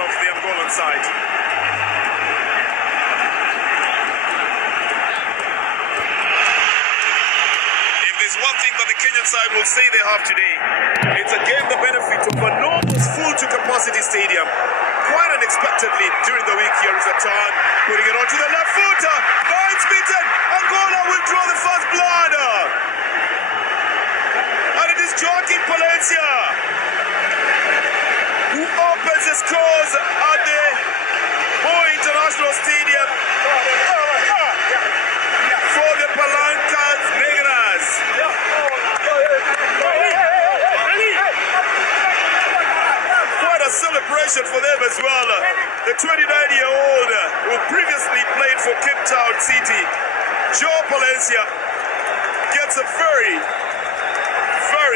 from the Angolan side. If there's one thing that the Kenyan side will say they have today, it's again the benefit of an almost full to capacity stadium. Quite unexpectedly during the week, here is a turn, putting it onto the left footer. It's beaten. Angola will draw the first blood. And it is 𝐀𝐧𝐿𝐴 who opens the scores at the Moi International Stadium for the Palancas Negras. Quite a celebration for them as well. The 29-year-old who previously played for Cape Town City, 𝐀𝐧𝐿𝐴, gets a very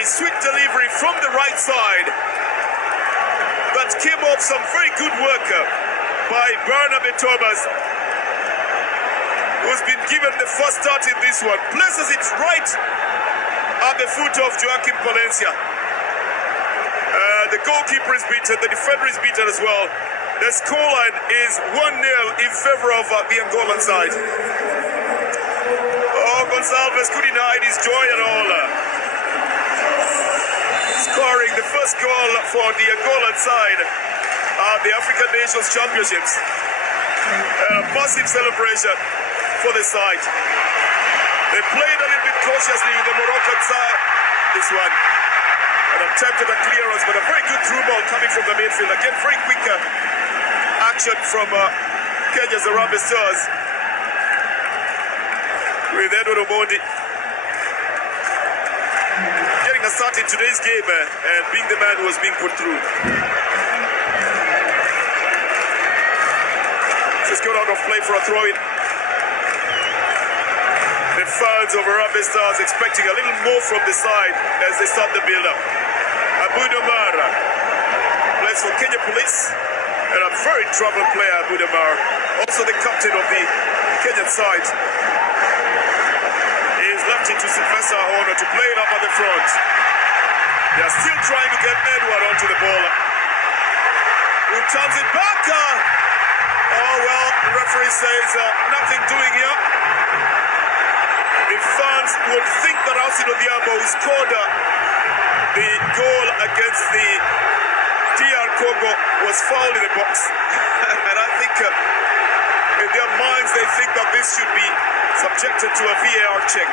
sweet delivery from the right side that came off some very good work by Barnaby Thomas, who's been given the first start in this one. Places it right at the foot of 𝐀𝐧𝐿𝐴. The goalkeeper is beaten, the defender is beaten as well. The scoreline is 1-0 in favor of the Angolan side. Oh, Gonçalves couldn't hide his joy at all. Scoring the first goal for the Angolan side at the African Nations Championships. A massive celebration for the side. They played a little bit cautiously with the Moroccan side. This one. An attempted a clearance, but a very good through ball coming from the midfield. Again, very quick action from Kenya Harambee Stars with Edward Omondi getting a start in today's game and being the man who was being put through. Just got out of play for a throw-in. The fans of Harambee Stars expecting a little more from the side as they start the build-up. Abudamar plays for Kenya Police, and a very troubled player, Abudamar, also the captain of the Kenyan side. He is left it to Sylvester Ahono to play it up at the front. They are still trying to get Edward onto the ball. Who turns it back? Oh well, the referee says nothing doing here. The fans would think that 𝐻𝐿𝐴, who scored the goal against the DR Congo, was fouled in the box. And I think in their minds they think that this should be subjected to a VAR check.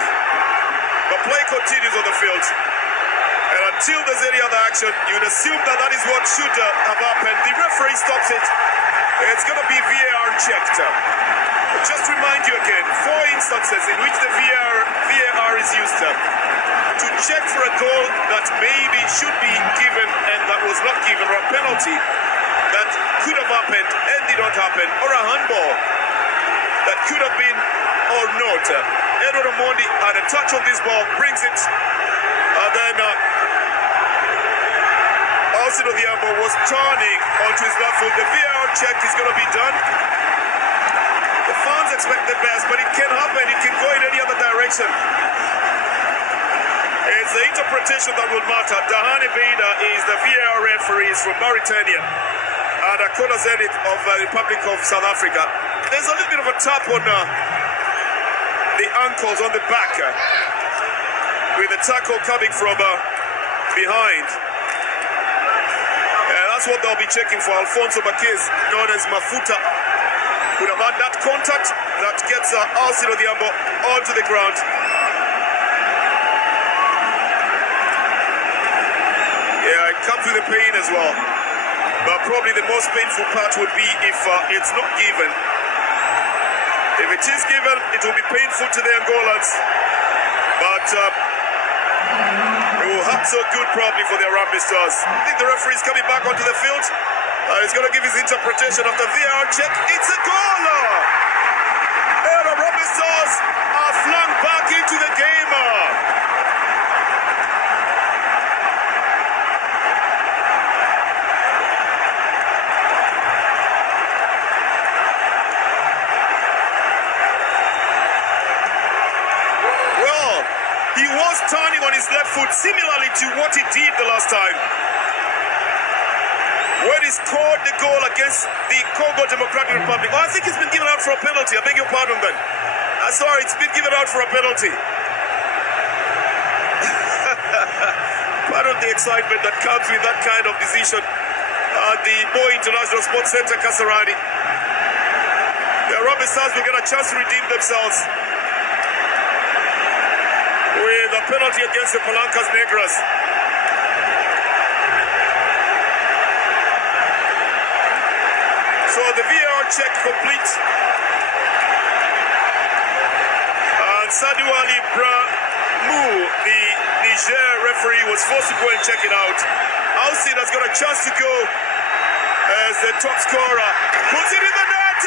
But play continues on the field. And until there's any other action, you'd assume that that is what should have happened. The referee stops it. It's going to be VAR checked. But just remind you again, 4 instances in which the VAR is used to check for a goal that maybe should be given and that was not given, or a penalty that could have happened and did not happen, or a handball that could have been or not. Edward Omondi had a touch on this ball, brings it, and then 𝐻𝐿𝐴 was turning onto his left foot. The VAR check is going to be done. The fans expect the best, but it can happen. It can go in any other direction. It's the interpretation that will matter. Dahane Beida is the VAR referee from Mauritania, and 𝐂𝐇𝐀𝐍 of the Republic of South Africa. There's a little bit of a tap on the ankles on the back with the tackle coming from behind. That's what they'll be checking for. Alfonso Bakez, known as Mafuta, would have had that contact that gets 𝐻𝐿𝐴 onto the ground. Yeah, it comes with the pain as well. But probably the most painful part would be if it's not given. If it is given, it will be painful to the Angolans. But it will hurt so good probably for the Harambee Stars. I think the referee is coming back onto the field. He's going to give his interpretation of the VAR check. It's a goal! And the Harambee Stars are flung back into the game. He was turning on his left foot, similarly to what he did the last time. when he scored the goal against the Congo Democratic Republic. Oh, I think it's been given out for a penalty. I beg your pardon then. Sorry, it's been given out for a penalty. Pardon the excitement that comes with that kind of decision at the Moi International Sports Center, Kasarani. The Harambee Stars will get a chance to redeem themselves with a penalty against the Palancas Negras. So the VAR check complete. And Sadou Ali Bramou, the Niger referee, was forced to go and check it out. 𝐀𝐬𝐧𝐿 has got a chance to go as the top scorer. Puts it in the net.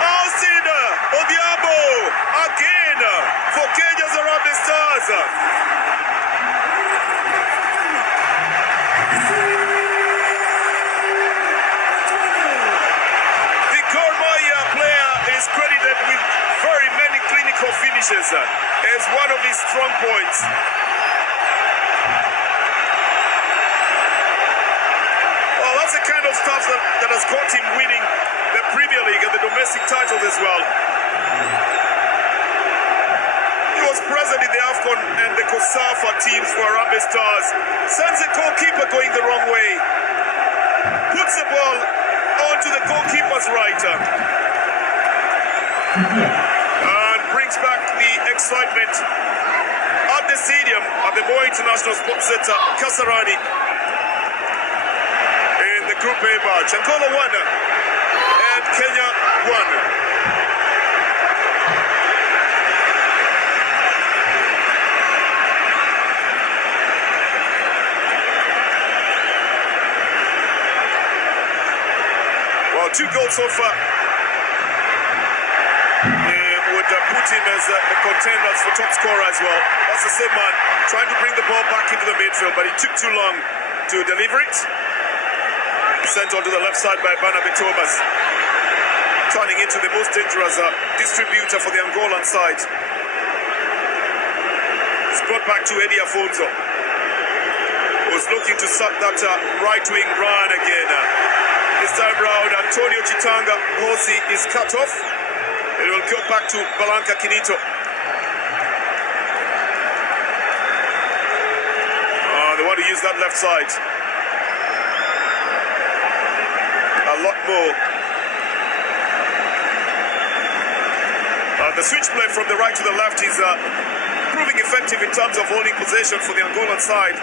𝐀𝐬𝐧𝐿 Odhiambo again for Kenya Harambee Stars. The Gor Mahia player is credited with very many clinical finishes as one of his strong points. Well, that's the kind of stuff that has got him winning the Premier League and the domestic titles as well. He was present in the AFCON and the COSAFA teams for Harambee Stars. Sends the goalkeeper going the wrong way. Puts the ball onto the goalkeeper's right. And brings back the excitement at the stadium at the Moi International Sports Center, Kasarani. In the Group A match, Angola 1 and Kenya 1. Well, 2 goals so far. Would put him as the contenders for top scorer as well. That's the same man trying to bring the ball back into the midfield, but it took too long to deliver it. Sent onto the left side by Barnaby Thomas, turning into the most dangerous distributor for the Angolan side. It's brought back to Eddie Afonso, who's looking to start that right-wing run again. This time round, Antonio Chitanga Hosi is cut off. It will go back to Balanka Kinito. They want to use that left side a lot more. The switch play from the right to the left is proving effective in terms of holding possession for the Angolan side.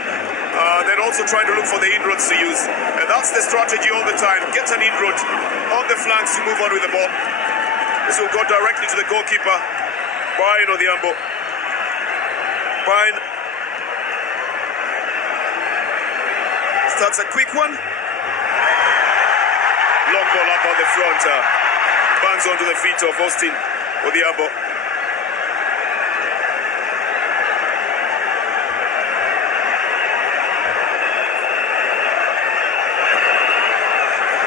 They're also trying to look for the inroads to use. And that's the strategy all the time. Get an inroad on the flanks to move on with the ball. This will go directly to the goalkeeper, Brian Odhiambo. Brian starts a quick one. Long ball up on the front. Bangs onto the feet of Austin Odhiambo.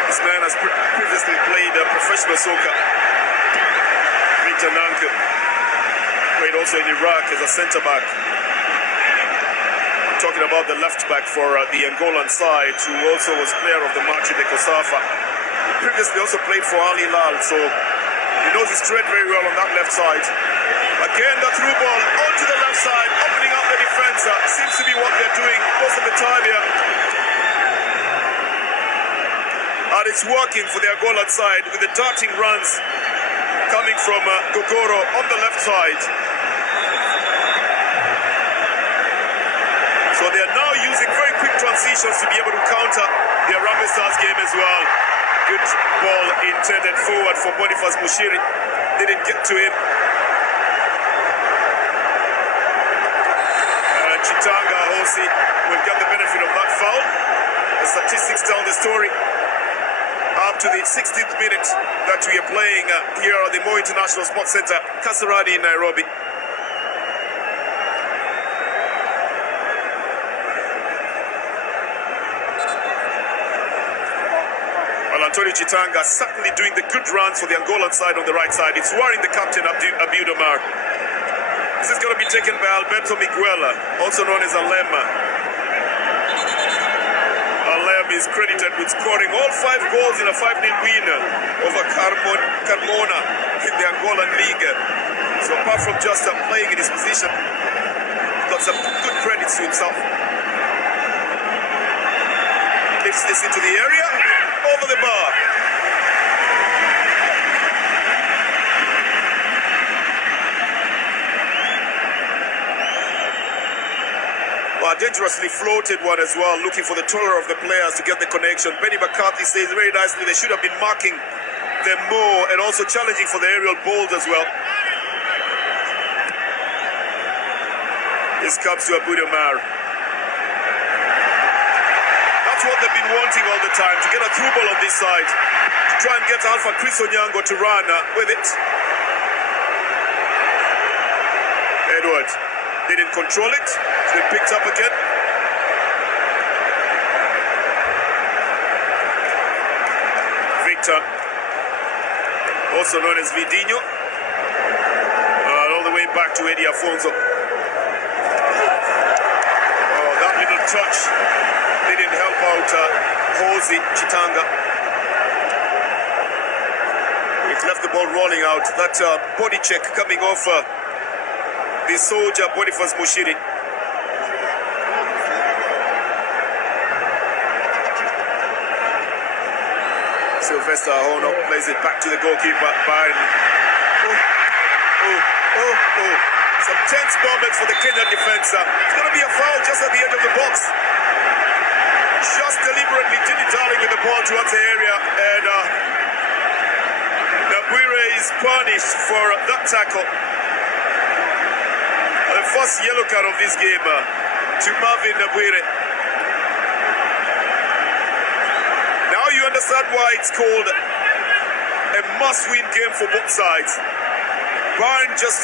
This man has previously played professional soccer. Nanka played also in Iraq as a centre-back. Talking about the left-back for the Angolan side, who also was player of the match in the COSAFA. He previously also played for Al Hilal, so he knows his trade very well on that left side. Again, the through ball onto the left side, opening up the defence. Seems to be what they're doing most of the time here. And it's working for the Angolan side with the darting runs coming from Gogoro on the left side. So they are now using very quick transitions to be able to counter the Harambee Stars game as well. Good ball intended forward for Boniface Mushiri. Didn't get to him. Chitanga Hosi will get the benefit of that foul. The statistics tell the story. Up to the 16th minute that we are playing here at the Moi International Sports Center, Kasarani in Nairobi. Well, Antonio Chitanga certainly doing the good runs for the Angolan side on the right side. It's worrying the captain, Abiud Omar. This is going to be taken by Alberto Miguel, also known as Alem. Alem is credited with scoring all 5 goals in a 5-0 win over Carmona in the Angolan league. So apart from just playing in his position, got some good credits to himself. Lifts this into the area, over the bar. Well, dangerously floated one as well, looking for the taller of the players to get the connection. Benny McCarthy says very nicely they should have been marking them more and also challenging for the aerial balls as well. This comes to Abu Damar. That's what they've been wanting all the time, to get a through ball on this side, to try and get Alpha Chris Onyango to run with it. Edward didn't control it, so he picked up again. Victor, also known as Vidinho, all the way back to Eddie Afonso. Oh, that little touch didn't help out 𝐀𝐧𝐲𝐚. It left the ball rolling out. That body check coming off the soldier Boniface Mushiri. Sylvester Ahono plays it back to the goalkeeper. Some tense moments for the Kenyan defense. It's going to be a foul just at the edge of the box. Just deliberately dilly-dallying with the ball towards the area, and Nabwire is punished for that tackle. The first yellow card of this game to Marvin Nabwire. Now you understand why it's called a must-win game for both sides. Barn just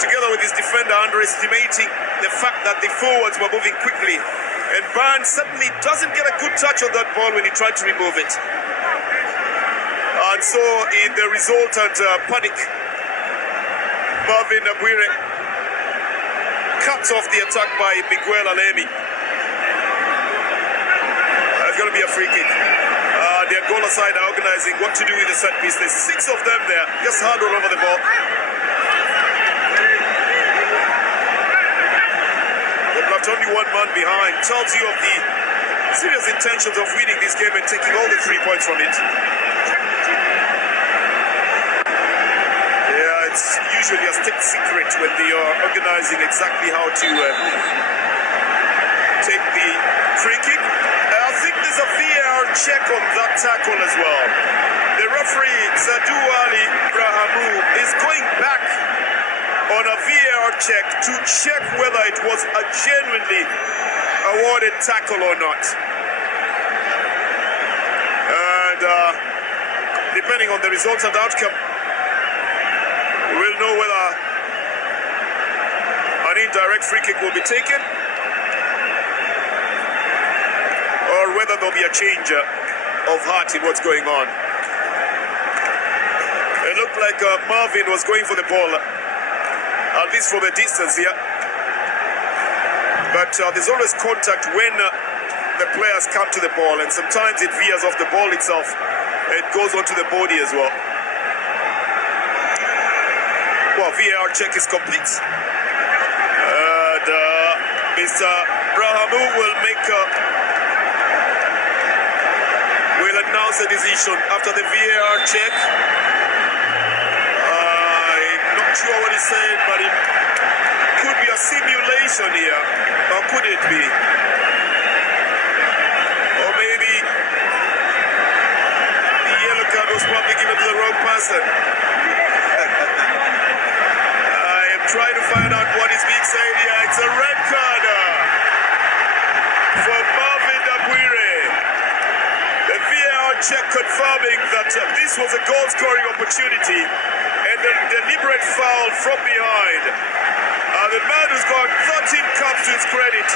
together with his defender underestimating the fact that the forwards were moving quickly, and Barn certainly doesn't get a good touch on that ball when he tried to remove it. And so in the resultant panic, Marvin Nabwire cuts off the attack by Miguel Alemi. It's going to be a free kick. The Angola side are organizing what to do with the set piece. There's 6 of them there, just hard all over the ball. They've left only 1 man behind. Tells you of the serious intentions of winning this game and taking all the 3 points from it. It's usually a state secret when they are organizing exactly how to take the free kick. I think there's a VAR check on that tackle as well. The referee, Sadu Ali Rahamu, is going back on a VAR check to check whether it was a genuinely awarded tackle or not. And depending on the results and outcome, we'll know whether an indirect free kick will be taken or whether there'll be a change of heart in what's going on. It looked like Marvin was going for the ball, at least from a distance here. But there's always contact when the players come to the ball, and sometimes it veers off the ball itself. It goes onto the body as well. Well, VAR check is complete. And Mr. Rahamu will announce the decision after the VAR check. I'm not sure what he's saying, but it could be a simulation here. Or could it be? Or maybe the yellow card was probably given to the wrong person. Trying to find out what is being said here. It's a red card for Marvin Nabwire. The VAR check confirming that this was a goal-scoring opportunity and a deliberate foul from behind. The man who's got 13 caps to his credit,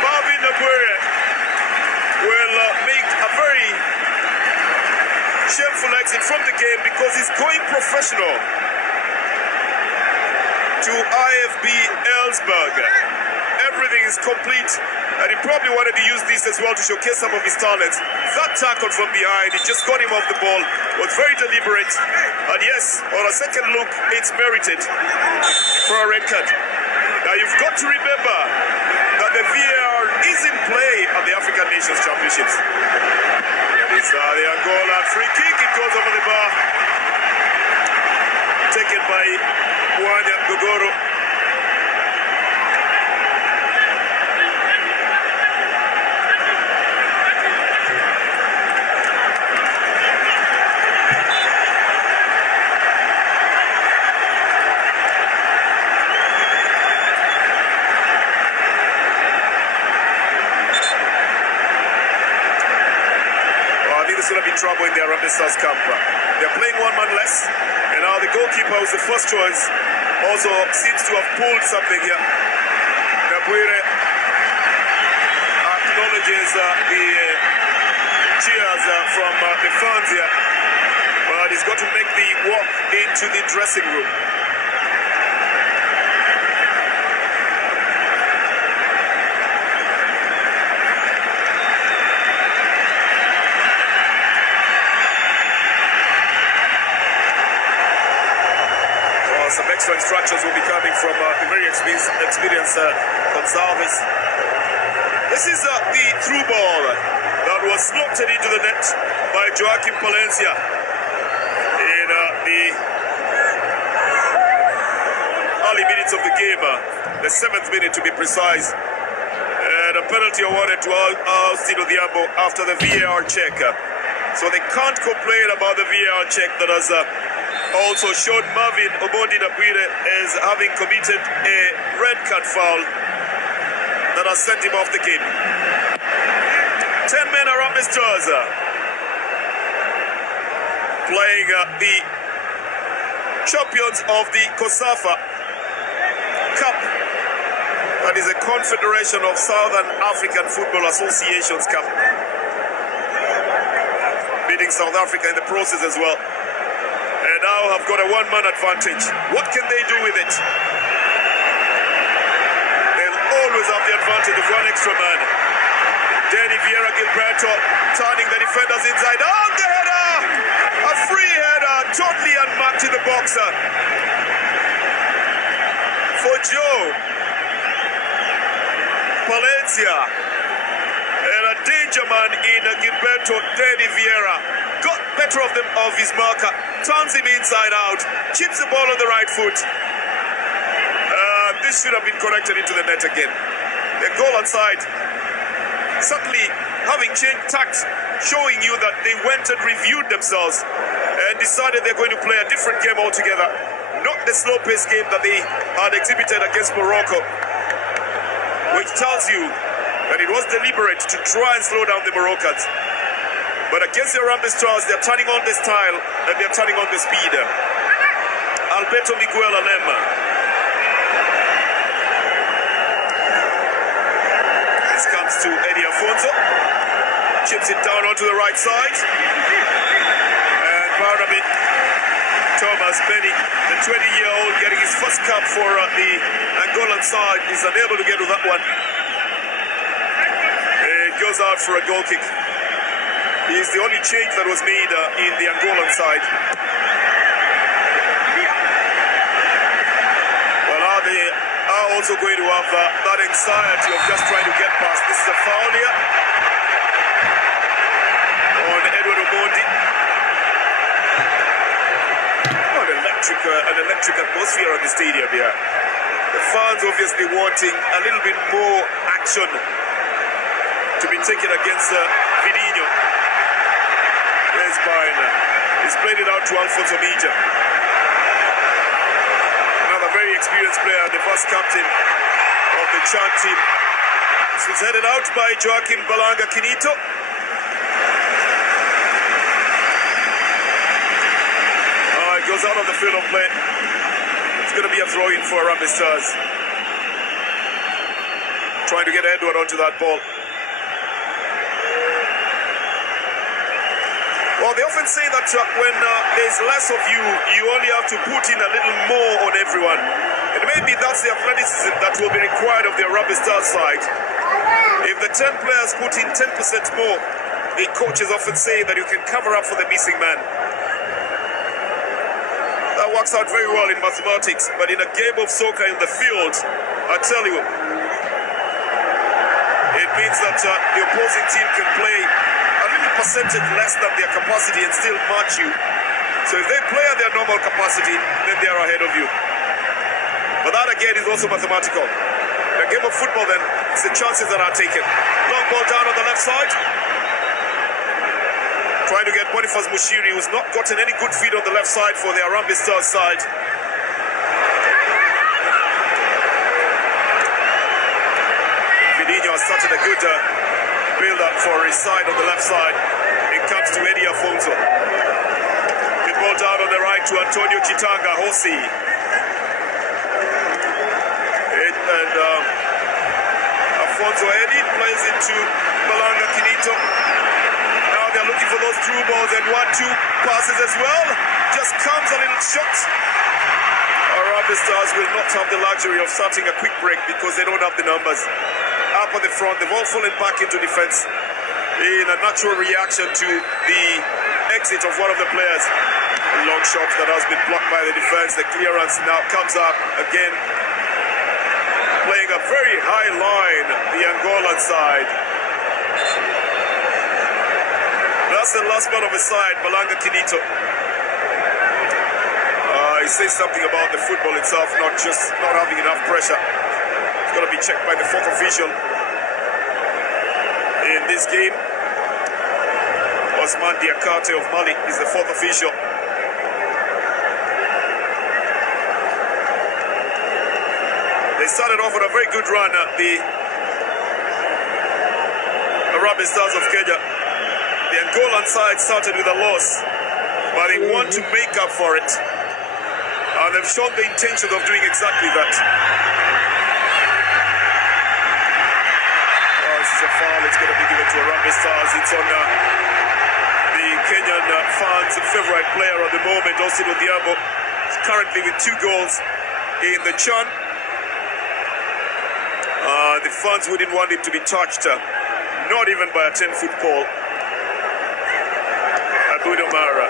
Marvin Nabwire, will make a very shameful exit from the game because he's going professional to IFB Ellsberg. Everything everything is complete, and he probably wanted to use this as well to showcase some of his talents. That tackle from behind, it just got him off the ball, was very deliberate, and yes, on a second look, it's merited for a red card. Now you've got to remember that the VAR is in play at the African Nations Championships. It's the Angola free kick, it goes over the bar, taken by 𝐊𝐴𝐿𝐴𝐿𝐴. Going to be trouble in the Harambee Stars camp. They're playing one man less, and now the goalkeeper who's the first choice also seems to have pulled something here. 𝐁𝐻𝐧𝐲𝐚 acknowledges the cheers from the fans here, but he's got to make the walk into the dressing room. Some extra instructions will be coming from the very experienced 𝐂𝐇𝐀𝐍. This is the through ball that was slotted into the net by Joachim Palencia in the early minutes of the game, the 7th minute to be precise. And a penalty awarded to 𝐂𝐇𝐀𝐍 after the VAR check. So they can't complain about the VAR check that has also showed Marvin Omondi Ndabwire as having committed a red card foul that has sent him off the game. 10 men Harambee Stars playing the champions of the COSAFA Cup. That is a Confederation of Southern African Football Associations Cup. Beating South Africa in the process as well. And now have got a one-man advantage. What can they do with it? They'll always have the advantage of one extra man. Danny Vieira Gilberto turning the defenders inside. Oh, the header! A free header, totally unmarked in the boxer. For Joe Palencia. And a danger man in Gilberto Danny Vieira. Got better of his marker, turns him inside out, chips the ball on the right foot. This should have been corrected into the net again. The goal outside, certainly having changed tact, showing you that they went and reviewed themselves and decided they're going to play a different game altogether. Not the slow-paced game that they had exhibited against Morocco, which tells you that it was deliberate to try and slow down the Moroccans. But against the Harambee Stars, they're turning on the style and they're turning on the speed. Alberto Miguel Alem. This comes to Eddie Afonso. Chips it down onto the right side. And Barnaby Thomas Benny, the 20-year-old, getting his first cap for the Angolan side, is unable to get to that one. It goes out for a goal kick. He is the only change that was made in the Angolan side. Well, now they are also going to have that anxiety of just trying to get past. This is a foul here on Edward Omondi. Oh, an electric atmosphere on the stadium here. The fans obviously wanting a little bit more action to be taken against Vidinho. He's played it out to Alfonso Mija. Another very experienced player, the first captain of the Chan team. This was headed out by Joaquim Balanga Kinito. It goes out of the field of play. It's going to be a throw-in for Harambee Stars. Trying to get Edward onto that ball. Well, they often say that when there's less of you, you only have to put in a little more on everyone. And maybe that's the athleticism that will be required of the Harambee Stars side. If the 10 players put in 10% more, the coaches often say that you can cover up for the missing man. That works out very well in mathematics, but in a game of soccer in the field, I tell you, it means that the opposing team can play a little percentage less than their capacity and still match you. So if they play at their normal capacity, then they are ahead of you. But that again is also mathematical. In a game of football then, it's the chances that are taken. Long ball down on the left side. Trying to get Boniface Mushiri, who's not gotten any good feed on the left side for the Harambee Stars side. Vidinho has started a good build-up for his side on the left side. It comes to Eddie Afonso. Good ball down on the right to Antonio Chitanga, Hosi. And Afonso Eddie plays into Balanga Kinito. Now they're looking for those through balls and 1-2 passes as well. Just comes a little shot. Harambee Stars will not have the luxury of starting a quick break because they don't have the numbers. Up at the front, they've all fallen back into defense in a natural reaction to the exit of one of the players. A long shot that has been blocked by the defense. The clearance now comes up again. Playing a very high line, the Angolan side. That's the last man of his side, Balanga Kinito. He says something about the football itself, not just not having enough pressure. It's got to be checked by the fourth official in this game. Osman Diakate of Mali is the fourth official. They started off with a very good run at the Harambee Stars of Kenya. The Angolan side started with a loss, but they want to make up for it. And they've shown the intention of doing exactly that. Oh, this is a foul. It's going to be given to Harambee Stars. It's on the Kenyan fans' favorite player at the moment, Austin Odhiambo. He's currently with 2 goals in the CHAN. The fans wouldn't want him to be touched, not even by a 10-foot pole. Abudo Mara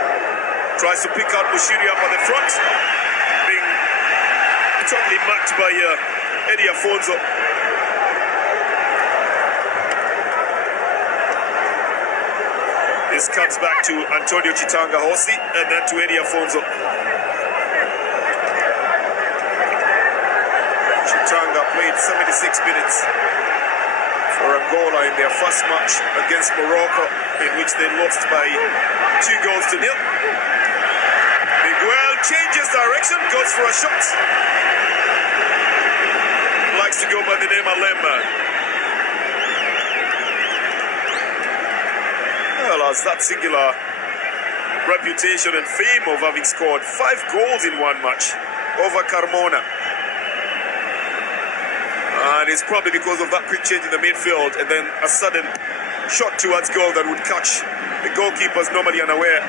tries to pick out Mushiri up at the front, being totally marked by Eddie Afonso. This comes back to Antonio Chitanga Hosi and then to Eddie Afonso. Chitanga played 76 minutes for Angola in their first match against Morocco, in which they lost by 2 goals to 0. Miguel changes direction, goes for a shot. Likes to go by the name Alema. Well, has that singular reputation and fame of having scored 5 goals in one match over Carmona. And it's probably because of that quick change in the midfield and then a sudden shot towards goal that would catch the goalkeepers normally unaware.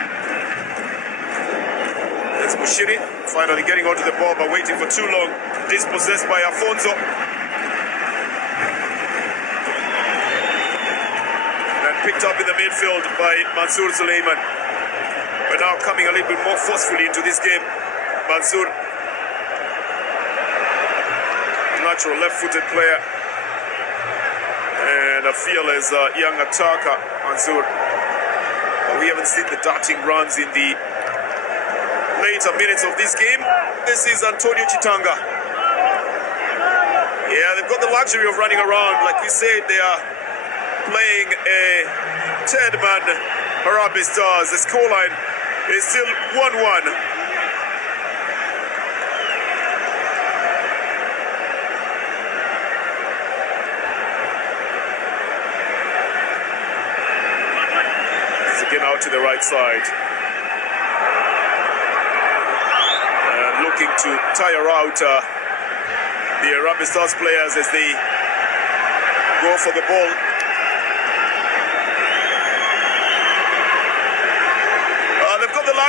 It's Mushiri finally getting onto the ball but waiting for too long. Dispossessed by Afonso. And picked up in the midfield by Mansour Suleiman. But now coming a little bit more forcefully into this game. Mansour, natural left-footed player, and a fearless young attacker, Mansour. But we haven't seen the darting runs in the later minutes of this game. This is Antonio Chitanga. Yeah, they've got the luxury of running around. Like we said, they are playing a 10-man Harambee Stars. The scoreline is still 1-1. Out to the right side and looking to tire out the Harambee Stars players as they go for the ball.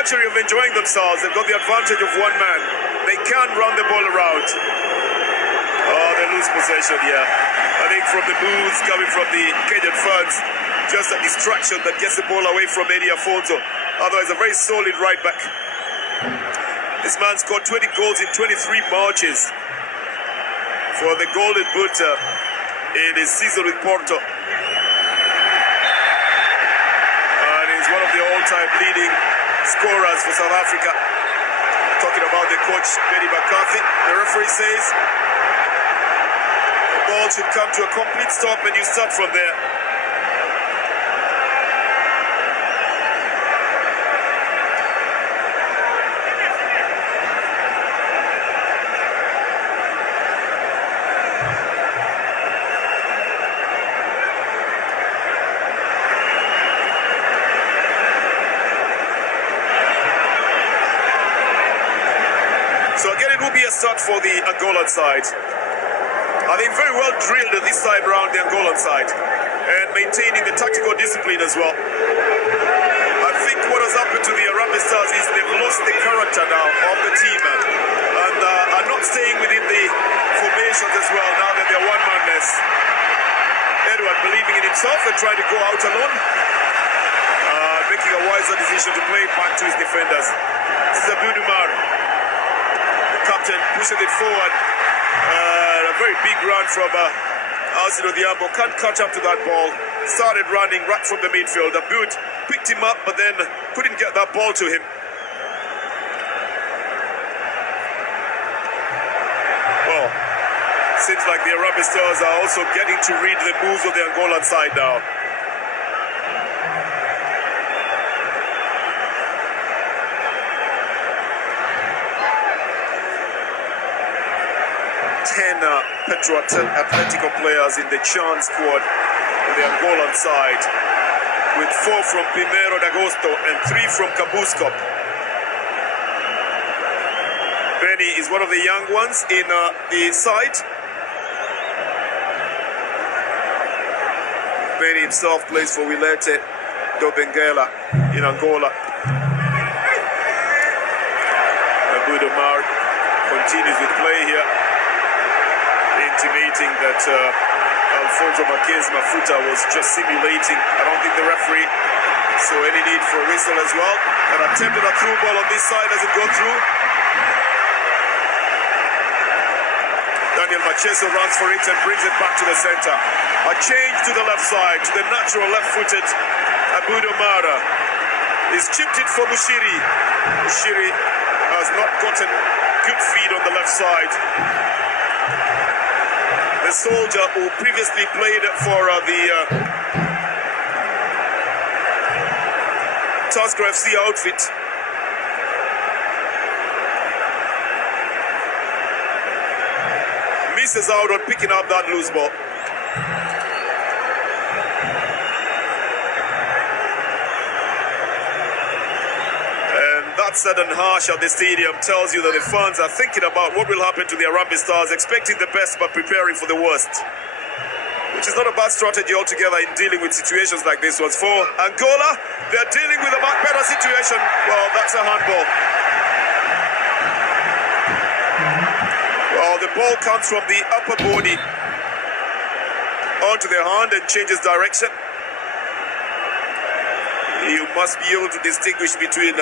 luxury of enjoying themselves. They've got the advantage of one man. They can run the ball around. Oh, they lose possession here. I think from the boos coming from the Kenyan fans, just a distraction that gets the ball away from Eddie Afonso. Otherwise, a very solid right back. This man scored 20 goals in 23 matches for the Golden Boot in his season with Porto. And he's one of the all-time leading scorers for South Africa. Talking about the coach, Benny McCarthy. The referee says the ball should come to a complete stop and you start from there. So again, it will be a start for the Angolan side. I think very well drilled this time around the Angolan side and maintaining the tactical discipline as well. I think what has happened to the Harambee Stars is they've lost the character now of the team and are not staying within the formations as well now that they're one-man-less. Edward believing in himself and trying to go out alone, making a wiser decision to play back to his defenders. This is 𝐊𝐴𝐻𝐿. Captain pushing it forward. A very big run from 𝐀𝐀𝐍. Can't catch up to that ball. Started running right from the midfield. 𝐊𝐴𝐻𝐿 picked him up, but then couldn't get that ball to him. Well, seems like the Harambee Stars are also getting to read the moves of the Angolan side now. Petro Atletico players in the CHAN squad on the Angolan side, with 4 from 1 de Agosto and 3 from Kabusco. Benny is one of the young ones in the side. Benny himself plays for 𝐻𝐿𝐴 in Angola. 𝐊𝐴𝐻𝐿 continues with play here, intimating that Alfonso Marquez Mafuta was just simulating. I don't think the referee saw any need for a whistle as well. An attempted a through ball on this side, doesn't go through. Daniel Macheso runs for it and brings it back to the center. A change to the left side, to the natural left-footed 𝐊𝐴𝐻𝐿. He's chipped it for Mushiri. Mushiri has not gotten good feed on the left side. The soldier who previously played for the Tusker FC outfit. Misses out on picking up that loose ball. That sudden harsh at the stadium tells you that the fans are thinking about what will happen to the Harambee Stars, expecting the best but preparing for the worst, which is not a bad strategy altogether in dealing with situations like this ones. For Angola, they're dealing with a much better situation. Well, that's a handball. Well, the ball comes from the upper body onto the hand and changes direction. You must be able to distinguish between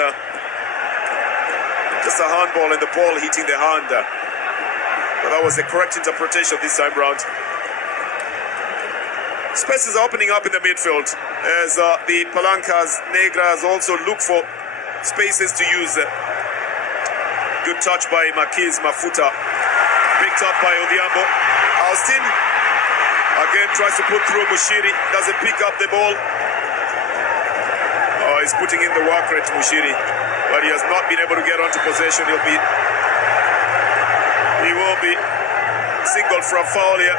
just a handball and the ball hitting the hand. But that was the correct interpretation this time round. Spaces are opening up in the midfield as the Palancas Negras also look for spaces to use. Good touch by Marquez Mafuta. Picked up by Odhiambo. Austin again tries to put through Mushiri. Doesn't pick up the ball. Oh, he's putting in the work rate, Mushiri. But he has not been able to get onto possession. He will be singled for a foul here.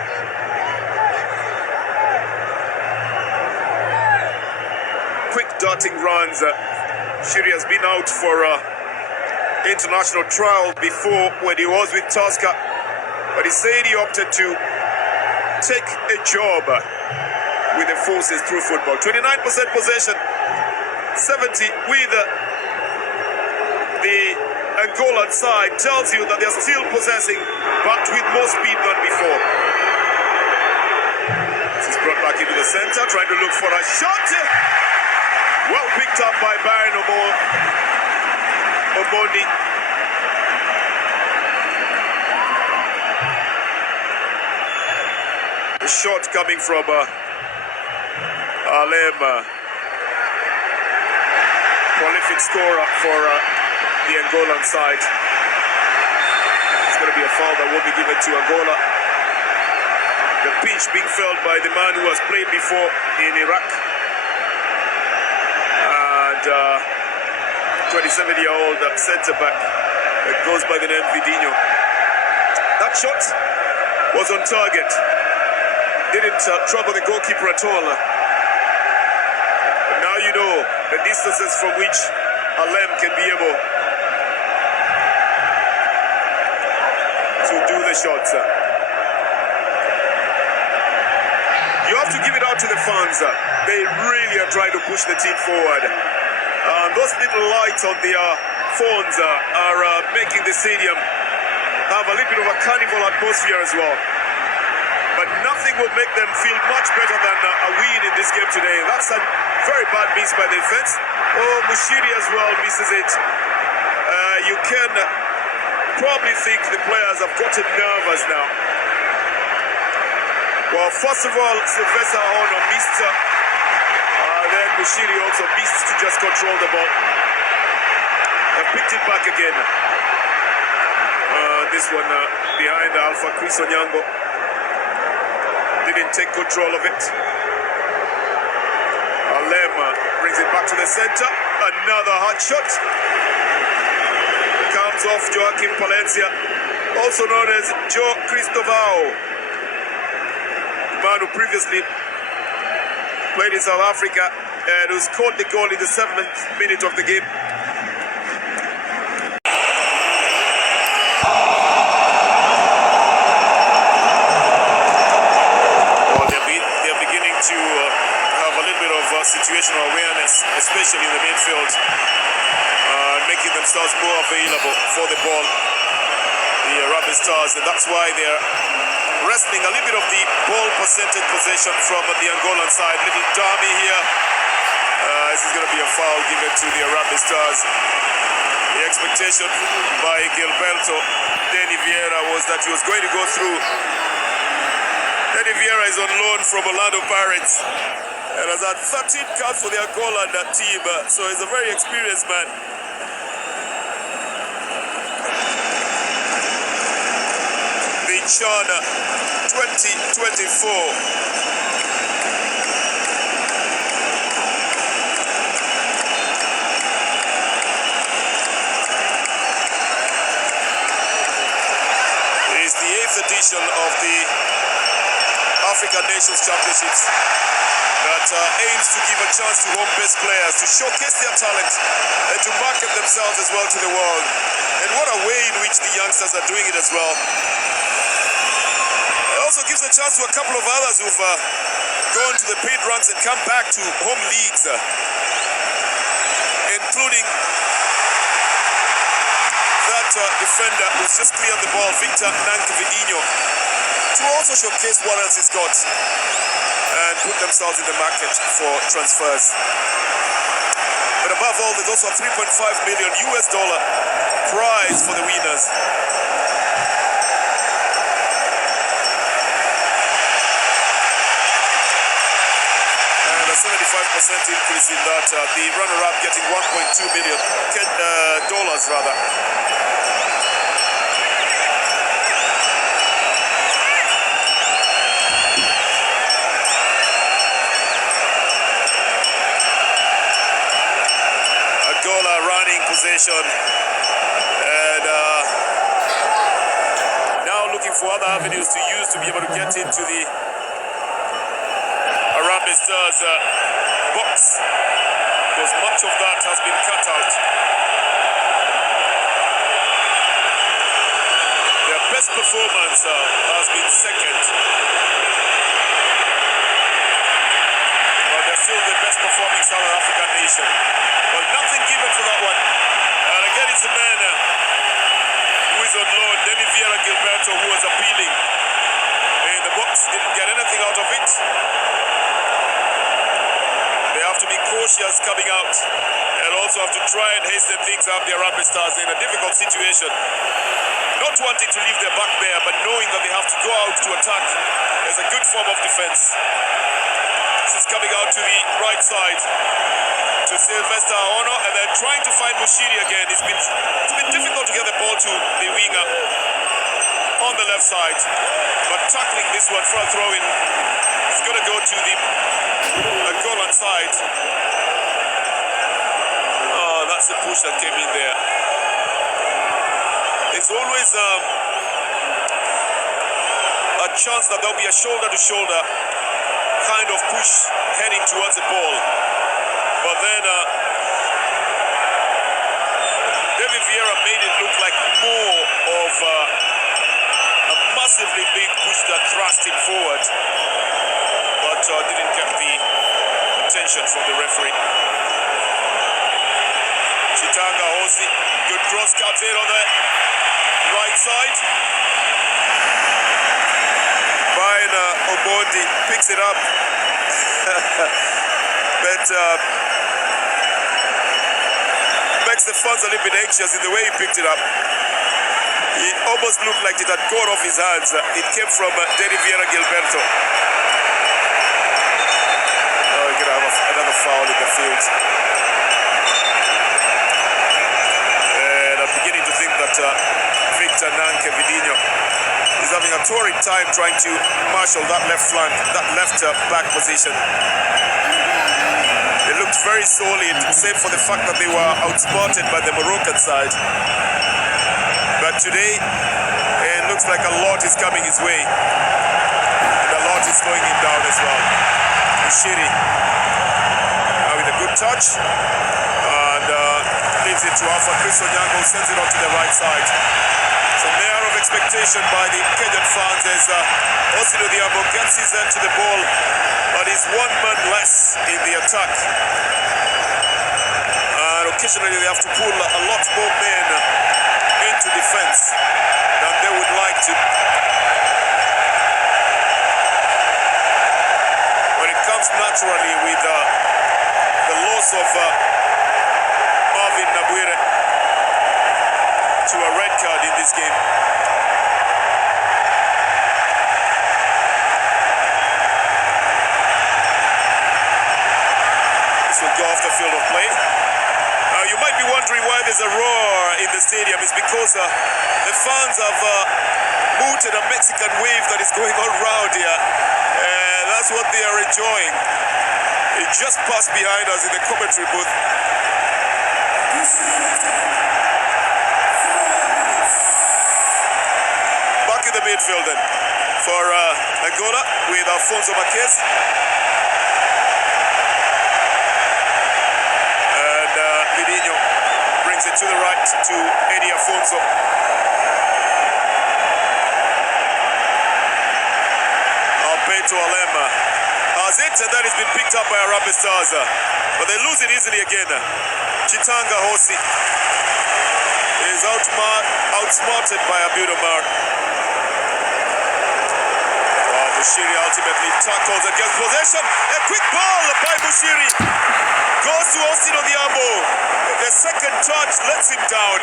Quick darting runs. Shiri has been out for international trial before when he was with Tusker, but he said he opted to take a job with the forces through football. 29% possession, 70 with the Angolan side tells you that they're still possessing, but with more speed than before. This is brought back into the center, trying to look for a shot. Well picked up by Byron Omondi. A shot coming from 𝐊𝐿𝐴𝐻, prolific scorer for the Angolan side. It's going to be a foul that will be given to Angola. The pinch being felt by the man who has played before in Iraq. And 27-year-old centre-back that goes by the name 𝐂𝐇𝐀𝐍. That shot was on target. Didn't trouble the goalkeeper at all. But now you know the distances from which 𝐿𝐴𝐻 can be able to do the shots. You have to give it out to the fans. They really are trying to push the team forward. Those little lights on their phones are making the stadium have a little bit of a carnival atmosphere as well. But nothing will make them feel much better than a win in this game today. That's a very bad miss by the defense. Oh, Mushiri as well misses it. You can probably think the players have gotten nervous now. Well, first of all, Sylvester Ahono missed. Then Mushiri also missed to just control the ball. They picked it back again. This one behind Alpha Chris Onyango. Didn't take control of it. 𝐿𝐴𝐻 brings it back to the center. Another hard shot. Comes off Joaquim Palencia, also known as Joe Cristóvão, the man who previously played in South Africa and who scored the goal in the 7th minute of the game. Situational awareness, especially in the midfield, making themselves more available for the ball, the Harambee Stars, and that's why they're wrestling a little bit of the ball percentage possession from the Angolan side. Little dummy here. This is going to be a foul given to the Harambee Stars. The expectation by Gilberto Denny Vieira was that he was going to go through. Denny Vieira is on loan from Orlando Pirates and has had 13 caps for the Angolan team, so he's a very experienced man. The CHAN 2024. Edition of the African Nations Championships that aims to give a chance to home-based players to showcase their talent and to market themselves as well to the world. And what a way in which the youngsters are doing it as well. It also gives a chance to a couple of others who've gone to the paid ranks and come back to home leagues, including defender who's just cleared the ball, Victor Nank-Vidinho, to also showcase what else he's got and put themselves in the market for transfers. But above all, there's also a $3.5 million prize for the winners. And a 75% increase in that. The runner-up getting $1.2 million rather. Possession and now looking for other avenues to use to be able to get into the Harambee Stars box, because much of that has been cut out. Their best performance has been second, but they're still the best performing South African nation. Well, nothing given for that one. And again, it's 𝐀𝐧𝐸, who is on loan. 𝐊𝐿𝐴𝐻𝐵, who was appealing in the box, didn't get anything out of it. They have to be cautious coming out and also have to try and hasten things up. The Harambee Stars in a difficult situation, not wanting to leave their back bare, but knowing that they have to go out to attack as a good form of defense. This is coming out to the right side to Sylvester Ahono, and then trying to find Mushiri again. It's been difficult to get the ball to the winger on the left side, but tackling this one for a throw-in. It's going to go to the Angolan side. Oh, that's the push that came in there. There's always a chance that there'll be a shoulder-to-shoulder kind of push heading towards the ball. But then David Vieira made it look like more of a massively big push that thrust him forward, but didn't get the attention from the referee. Chitanga Hosi, good cross, comes in on the right side. Brian Obondi picks it up. But makes the fans a little bit anxious in the way he picked it up. It almost looked like it had gone off his hands. It came from Denny Vieira Gilberto. Oh, we're going to have another foul in the field. And I'm beginning to think that Victor Nanke Vidinho is having a torrid time trying to marshal that left flank, that left back position. They looked very solid, save for the fact that they were outsmarted by the Moroccan side. But today, it looks like a lot is coming his way. And a lot is slowing him down as well. Mushiri, now with a good touch, and leaves it to Alpha Chris Onyango, who sends it on to the right side. Some air of expectation by the Kenyan fans as Osino Diambo gets his end to the ball, but he's one man less in the attack. And occasionally they have to pull a lot more men into defense than they would like to. When it comes naturally with the loss of Marvin Nabwire to a red card in this game. This will go off the field of play. You might be wondering why there's a roar in the stadium. It's because the fans have mooted a Mexican wave that is going on round here. That's what they are enjoying. It just passed behind us in the commentary booth. Back in the midfield then for Angola with Alfonso Marquez. And Vidinho brings it to the right to Eddie Afonso. Alberto Alema has it, and that has been picked up by Harambee Stars. But they lose it easily again. Chitanga Hosi is outsmarted by Abdul Omar. Mushiri ultimately tackles and gets possession. A quick ball by Mushiri goes to Osino Diambo. The second touch lets him down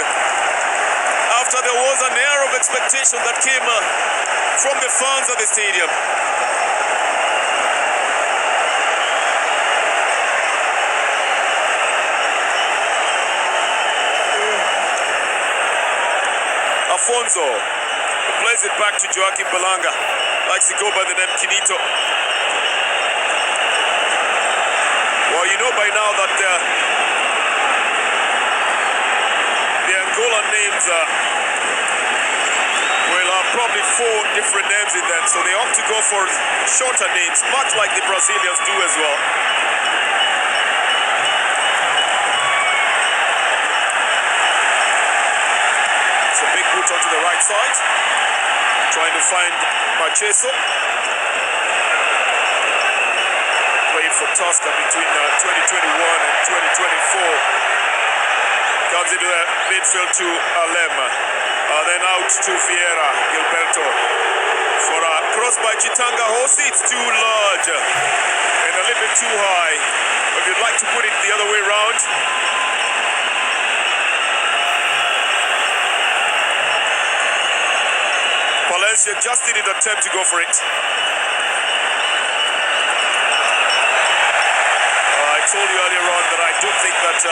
after there was an air of expectation that came from the fans at the stadium. Afonso plays it back to Joaquim Balanga. Likes to go by the name Kinito. Well, you know by now that the Angolan names will have probably 4 different names in them, so they opt to go for shorter names, much like the Brazilians do as well. It's a big boot onto the right side. Trying to find Macheso. Played for Tusker between 2021 and 2024. Comes runs into the midfield to 𝐊𝐿𝐴. Then out to Vieira, Gilberto. For a cross by Chitanga Hosi, it's too large and a little bit too high. But you'd like to put it the other way around. Palencia just didn't attempt to go for it. I told you earlier on that I don't think that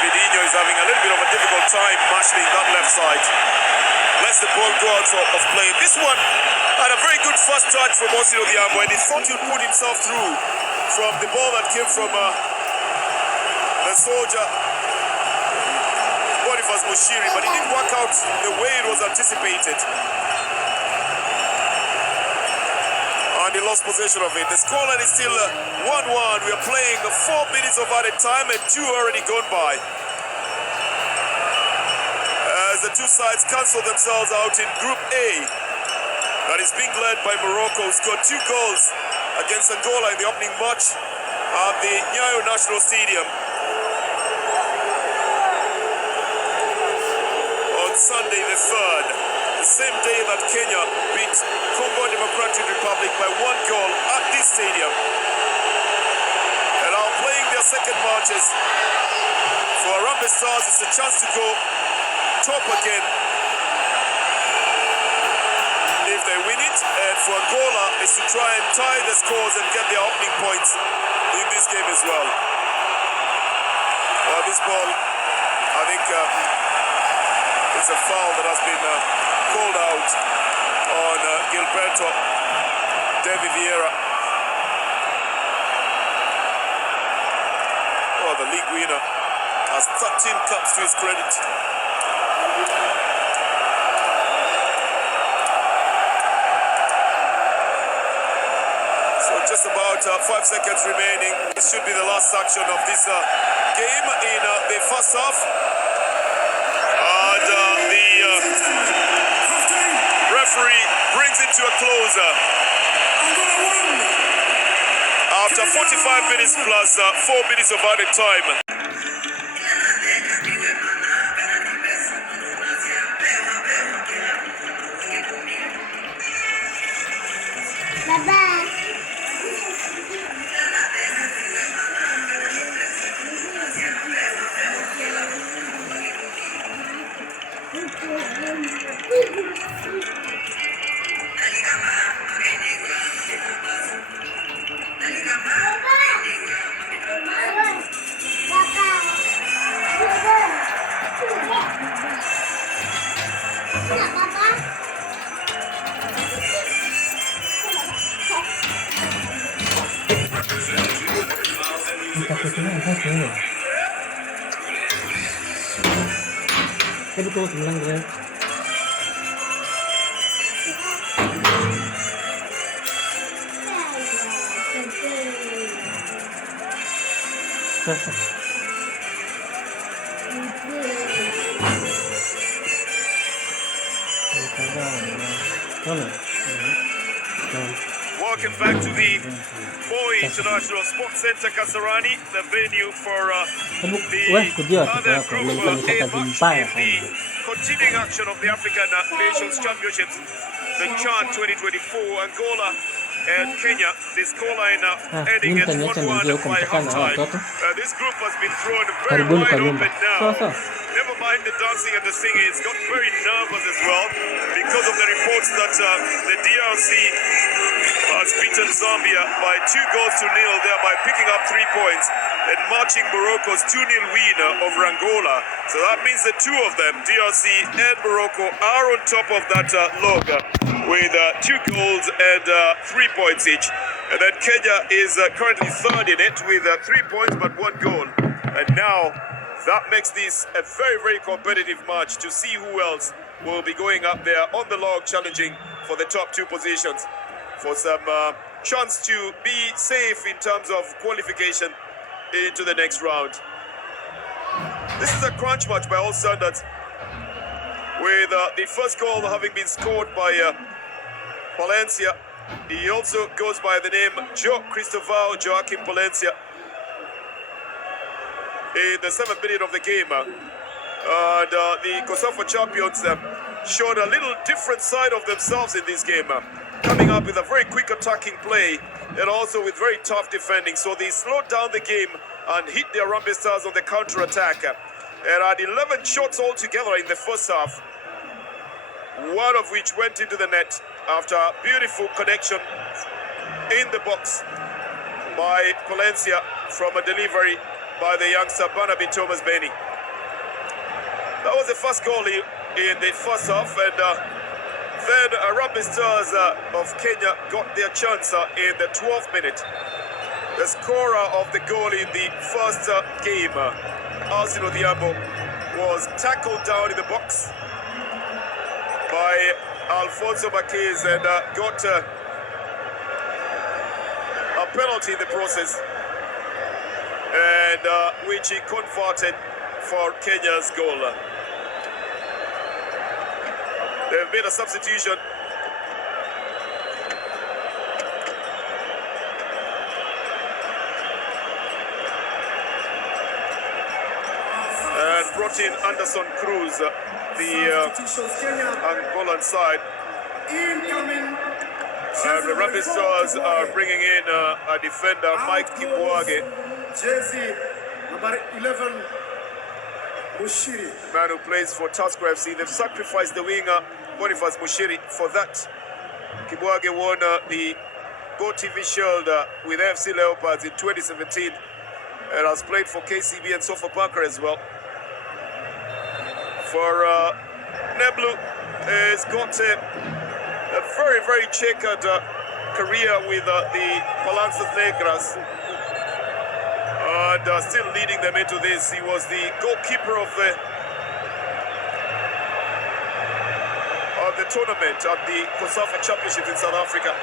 Vidinho is having a little bit of a difficult time marshalling that left side. Lets the ball go out of play. This one had a very good first touch from Osino Diambo, and he thought he'd put himself through from the ball that came from the soldier Boniface Mushiri, but it didn't work out the way it was anticipated. And he lost possession of it. The scoreline is still 1-1. We are playing 4 minutes of added time and 2 already gone by. As the two sides cancel themselves out in Group A, that is being led by Morocco, who scored 2 goals against Angola in the opening match at the Nyayo National Stadium on Sunday the 3rd, the same day that Kenya beat Congo Democratic Republic by 1 goal at this stadium. And now playing their second matches for Harambee Stars, it's a chance to go top again if they win it, and for Angola is to try and tie the scores and get their opening points in this game as well. This ball, I think it's a foul that has been called out on Gilberto David Vieira. Oh, the league winner has 13 cups to his credit. So just about 5 seconds remaining. It should be the last action of this game in the first half. And the referee brings it to a close. After 45 minutes plus 4 minutes of added time. Cái cô cũng lăng rồi. Welcome back to the Moi International Sports Center Kasarani, the venue for the other group A match in the continuing action of the African Nations Championships, the CHAN 2024. Angola and Kenya, the scoreline ending at 1-1 by halftime. This group has been thrown very wide open now. Never mind the dancing and the singing, it's got very nervous as well because of the reports that the DRC has beaten Zambia by 2-0, thereby picking up 3 points and matching Morocco's 2-0 win over Angola. So that means the two of them, DRC and Morocco, are on top of that log with 2 goals and 3 points each. And then Kenya is currently third in it with 3 points but 1 goal. And now that makes this a very, very competitive match to see who else will be going up there on the log challenging for the top 2 positions, for some chance to be safe in terms of qualification into the next round. This is a crunch match by all standards, with the first goal having been scored by Palencia. He also goes by the name João Cristóvão Joaquim Palencia. in the 7th minute of the game. The COSAFA champions showed a little different side of themselves in this game, coming up with a very quick attacking play and also with very tough defending. So they slowed down the game and hit the Harambee Stars on the counter-attack. And had 11 shots altogether in the first half, one of which went into the net after a beautiful connection in the box by Palencia from a delivery by the youngster Barnaby Thomas Benny. That was the first goal in the first half, and then Harambee Stars of Kenya got their chance in the 12th minute. The scorer of the goal in the first game, 𝐊𝐿𝐴𝐻𝐿, was tackled down in the box by Alfonso Marquez and got a penalty in the process, and which he converted for Kenya's goal. They've made a substitution. And brought in Anderson Cruz, the Angolan side. And the Harambee Stars are bringing in a defender, Mike Kibwage, jersey number 11, Mushiri. Man who plays for Tusker FC. They've sacrificed the winger Boniface Mushiri for that. Kibwage won the GoTV Shield with FC Leopards in 2017 and has played for KCB and Sofapaka as well. For Neblu, has got a very, very checkered career with the Palanzas Negras, and still leading them into this. He was the goalkeeper of the tournament at the COSAFA Championship in South Africa.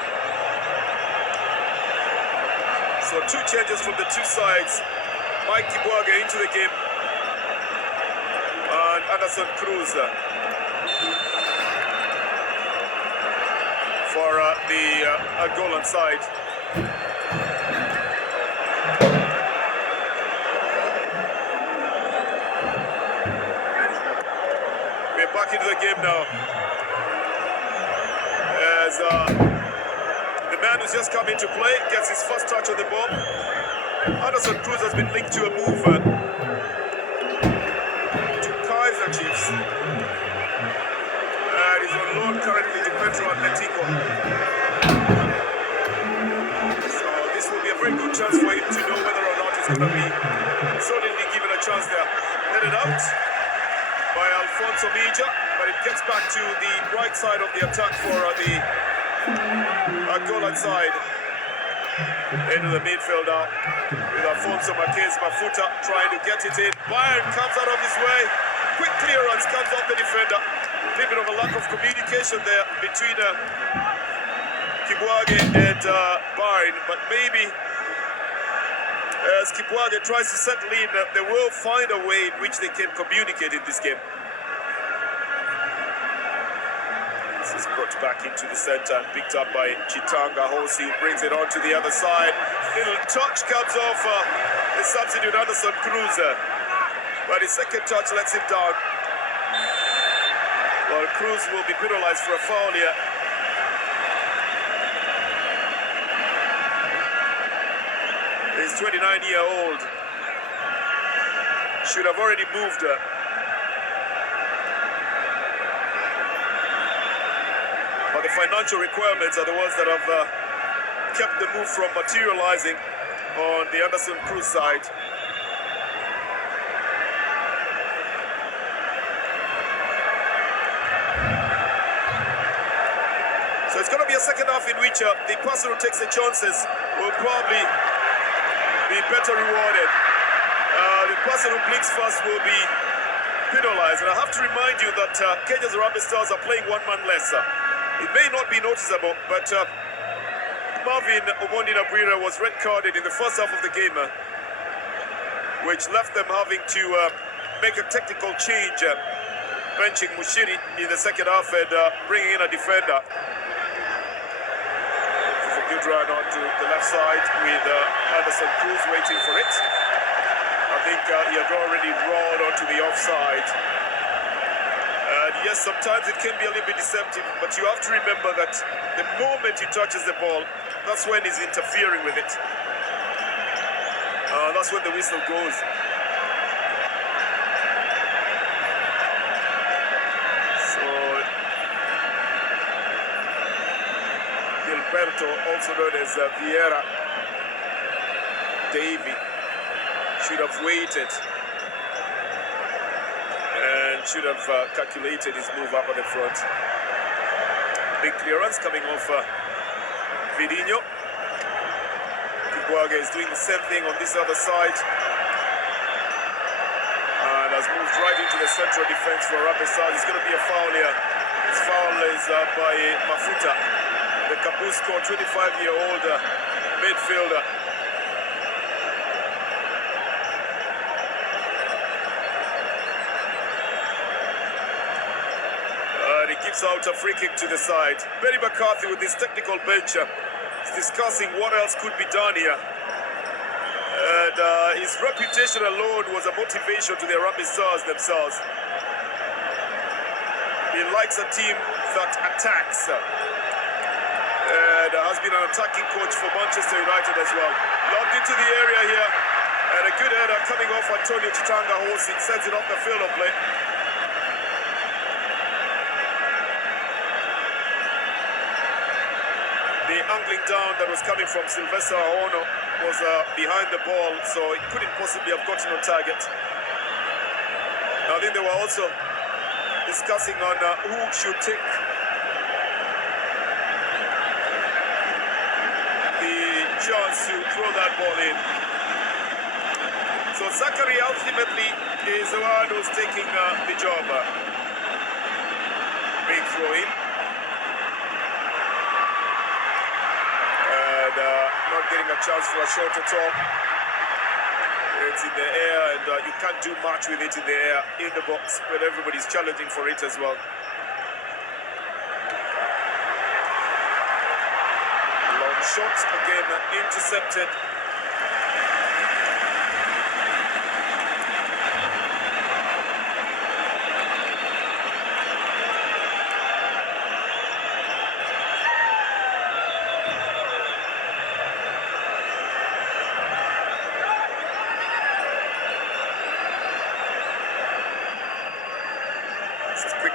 So 2 changes from the 2 sides. Mike Kibwage into the game, and Anderson Cruz for the Angolan side. We're back into the game now, as the man who's just come into play gets his first touch on the ball. Anderson Cruz has been linked to a move to 𝐀𝐬𝐧𝐿 Chiefs, and he's on loan currently to Petro Atletico. So this will be a very good chance for him to know whether or not he's going to be solidly given a chance there. Headed out by Alfonso Mija, but it gets back to the right side of the attack for the Angolan side. Into the midfield now with Alfonso Marquez Mafuta trying to get it in. Bayern comes out of his way. Quick clearance comes off the defender. A little bit of a lack of communication there between Kibwage and Bayern, but maybe as Kibwage tries to settle in, they will find a way in which they can communicate in this game. This is brought back into the center and picked up by Chitanga Hosi, who brings it on to the other side. Little touch comes off the substitute Anderson Cruz, but his second touch lets him down. Well, Cruz will be penalized for a foul here. He's 29-year-old. Should have already moved. But the financial requirements are the ones that have kept the move from materializing on the Anderson Cruz side. So it's going to be a second half in which the person who takes the chances will probably be better rewarded. The person who blinks first will be penalized. And I have to remind you that Kenya's Harambee Stars are playing one man less. It may not be noticeable, but Marvin Omondi Nabwira was red-carded in the first half of the game, which left them having to make a technical change, benching Mushiri in the second half and bringing in a defender. It's a good run onto the left side with Anderson Cruz waiting for it. I think he had already rolled onto the offside. And yes, sometimes it can be a little bit deceptive, but you have to remember that the moment he touches the ball, that's when he's interfering with it. That's when the whistle goes. So, Gilberto, also known as Vieira Davy, should have waited and should have calculated his move up on the front. Big clearance coming off Vidinho. 𝐀𝐧𝐿𝐴 is doing the same thing on this other side and has moved right into the central defense for 𝐊𝐴 Stars. It's going to be a foul here. This foul is by Mafuta, the Kapusco 25-year-old midfielder. He gives out a free kick to the side. Benny McCarthy with his technical bench is discussing what else could be done here. And his reputation alone was a motivation to the 𝐊𝐴 Stars themselves. He likes a team that attacks. And has been an attacking coach for Manchester United as well. Lobbed into the area here. And a good header coming off Antonio Chitanga Hosi. Sends it off the field of play. The angling down that was coming from Sylvester Aono was behind the ball, so it couldn't possibly have gotten on target. I think they were also discussing on who should take the chance to throw that ball in. So Zachary ultimately is the one who's taking the job. Big throw in. Not getting a chance for a shot at all. It's in the air, and you can't do much with it in the air, in the box, but everybody's challenging for it as well. Long shot, again intercepted.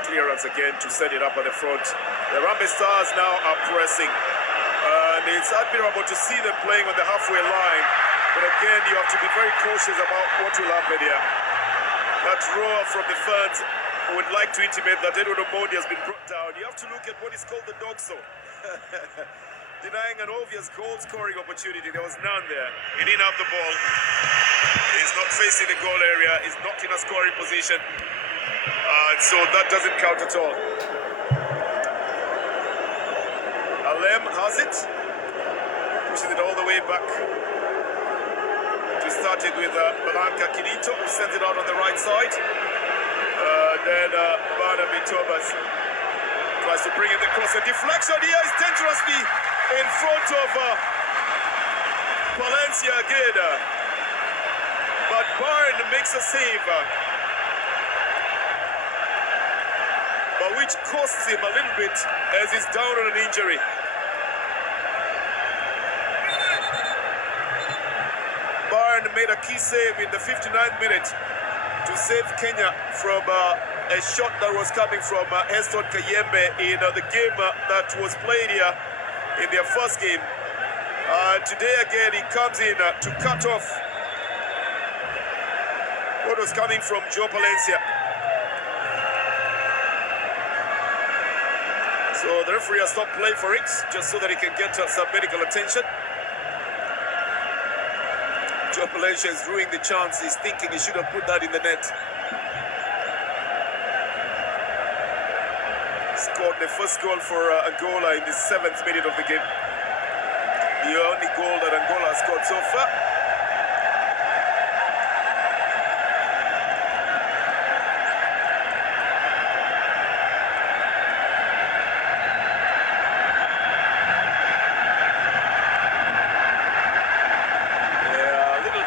Clearance again to set it up at the front. The 𝐊𝐴 Stars now are pressing, and it's admirable to see them playing on the halfway line, but again you have to be very cautious about what will happen here. That roar from the fans would like to intimate that Edward Omondi has been brought down. You have to look at what is called the dog saw. Denying an obvious goal scoring opportunity. There was none there. He didn't have the ball. He's not facing the goal area. He's not in a scoring position. So that doesn't count at all. Alem has it. Pushes it all the way back. We started with Balanka Kinito, who sends it out on the right side. Then Barnaby Thomas tries to bring in the cross. A deflection here is dangerously in front of Valencia again. But Byrne makes a save. Which costs him a little bit as he's down on an injury. Byrne made a key save in the 59th minute to save Kenya from a shot that was coming from Heston Kayembe in the game that was played here in their first game. Today again he comes in to cut off what was coming from Joe Palencia. So the referee has stopped play for it, just so that he can get some medical attention. Joe Palencia is ruining the chance. He's thinking he should have put that in the net. Scored the first goal for Angola in the 7th minute of the game. The only goal that Angola has scored so far.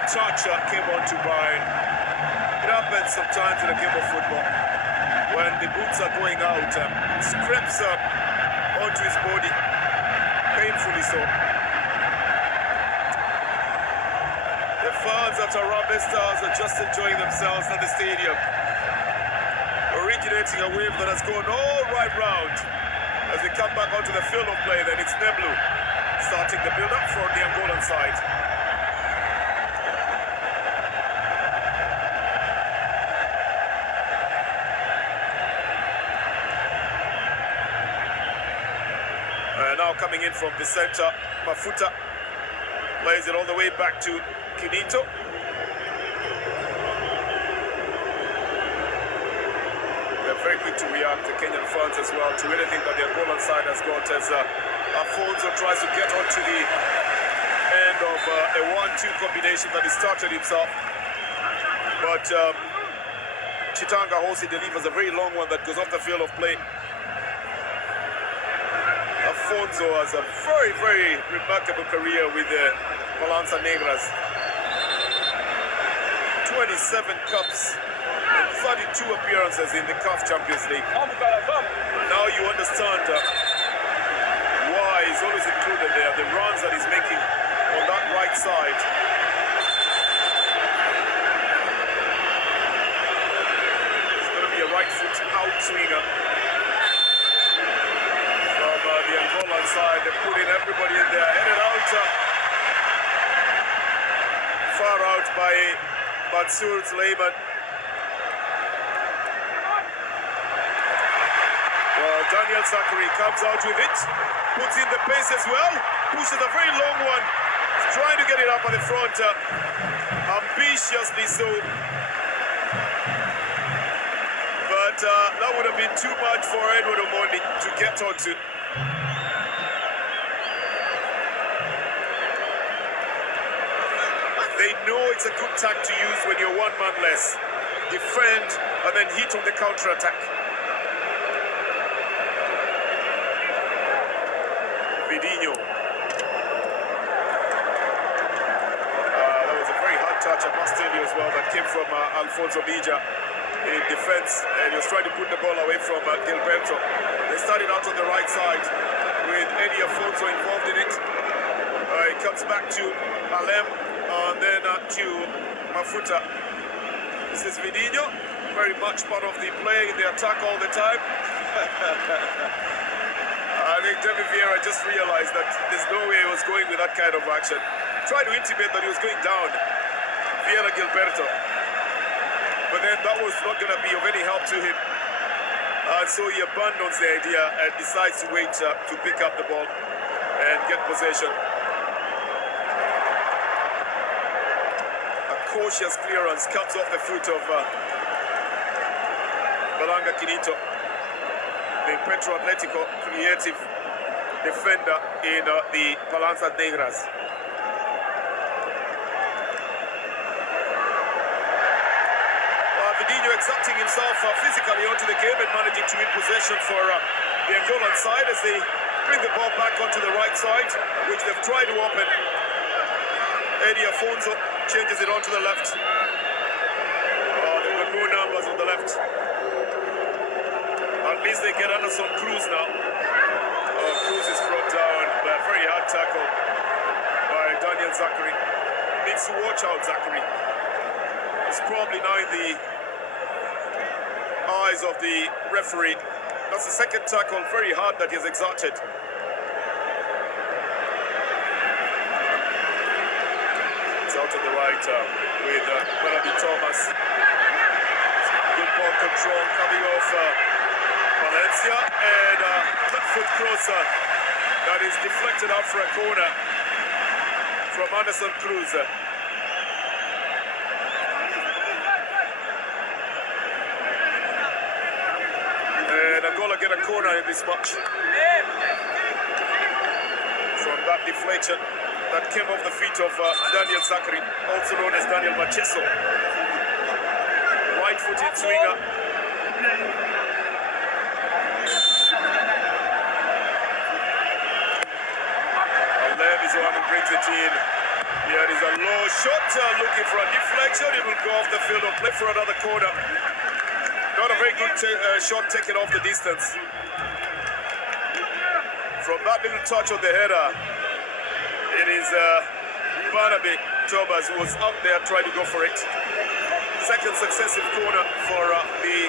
Touch came on to Byrne. It happens sometimes in a game of football when the boots are going out, scraps onto his body, painfully so. The fans at Harambee Stars are just enjoying themselves at the stadium, originating a wave that has gone all right round. As we come back onto the field of play, then it's Neblu starting the build-up for the Angolan side. Now coming in from the center, Mafuta plays it all the way back to Kinito. They're very quick to react, the Kenyan fans as well, to anything that the Angolan side has got, as Afonso tries to get onto the end of a 1-2 combination that he started himself. But Chitanga Hosi delivers a very long one that goes off the field of play. Afonso has a very, very remarkable career with the Balança Negras. 27 cups and 32 appearances in the CAF Champions League. Now you understand why he's always included there, the runs that he's making on that right side. It's going to be a right foot out swinger. The Angolan side, they're putting everybody in there, headed out, far out by Mansour Suleiman. Well, Daniel Zachary comes out with it, puts in the pace as well, pushes a very long one, trying to get it up at the front, ambitiously so. But that would have been too much for Edward Omondi to get onto. They know it's a good tack to use when you're one man less. Defend and then hit on the counter-attack. Vidinho. That was a very hard touch, I must tell you as well, that came from Alfonso Bija in defense, and he was trying to put the ball away from Gilberto. They started out on the right side with Eddie Afonso involved in it. It comes back to Alem. And then to Mafuta. This is Vidinho, very much part of the play in the attack all the time. I think David Vieira just realized that there's no way he was going with that kind of action. Tried to intimate that he was going down, Vieira Gilberto. But then that was not going to be of any help to him. And so he abandons the idea and decides to wait to pick up the ball and get possession. Cautious clearance comes off the foot of Balanga Kinito, the Petro Atletico creative defender in the Balança Negras. Vidinho exerting himself physically onto the game and managing to win possession for the Angolan side as they bring the ball back onto the right side, which they've tried to open. Eddie Afonso changes it onto the left. They've got no numbers on the left. At least they get Anderson Cruz now. Cruz is brought down by a very hard tackle by Daniel Zachary. Needs to watch out, Zachary. He's probably now in the eyes of the referee. That's the second tackle, very hard, that he has exerted. Out to the right with Melody Thomas. Good ball control coming off Valencia, and left foot crosser that is deflected out for a corner from Anderson Cruz. And Angola get a corner in this match from that deflection that came off the feet of Daniel Zachary, also known as Daniel Macheso. Right-footed swinger. Alem is the one who brings it in. Yeah, it is a low shot, looking for a deflection. It will go off the field or play for another corner. Not a very good shot taken off the distance. From that little touch on the header, it is Barnaby Thomas who was up there trying to go for it. Second successive corner for the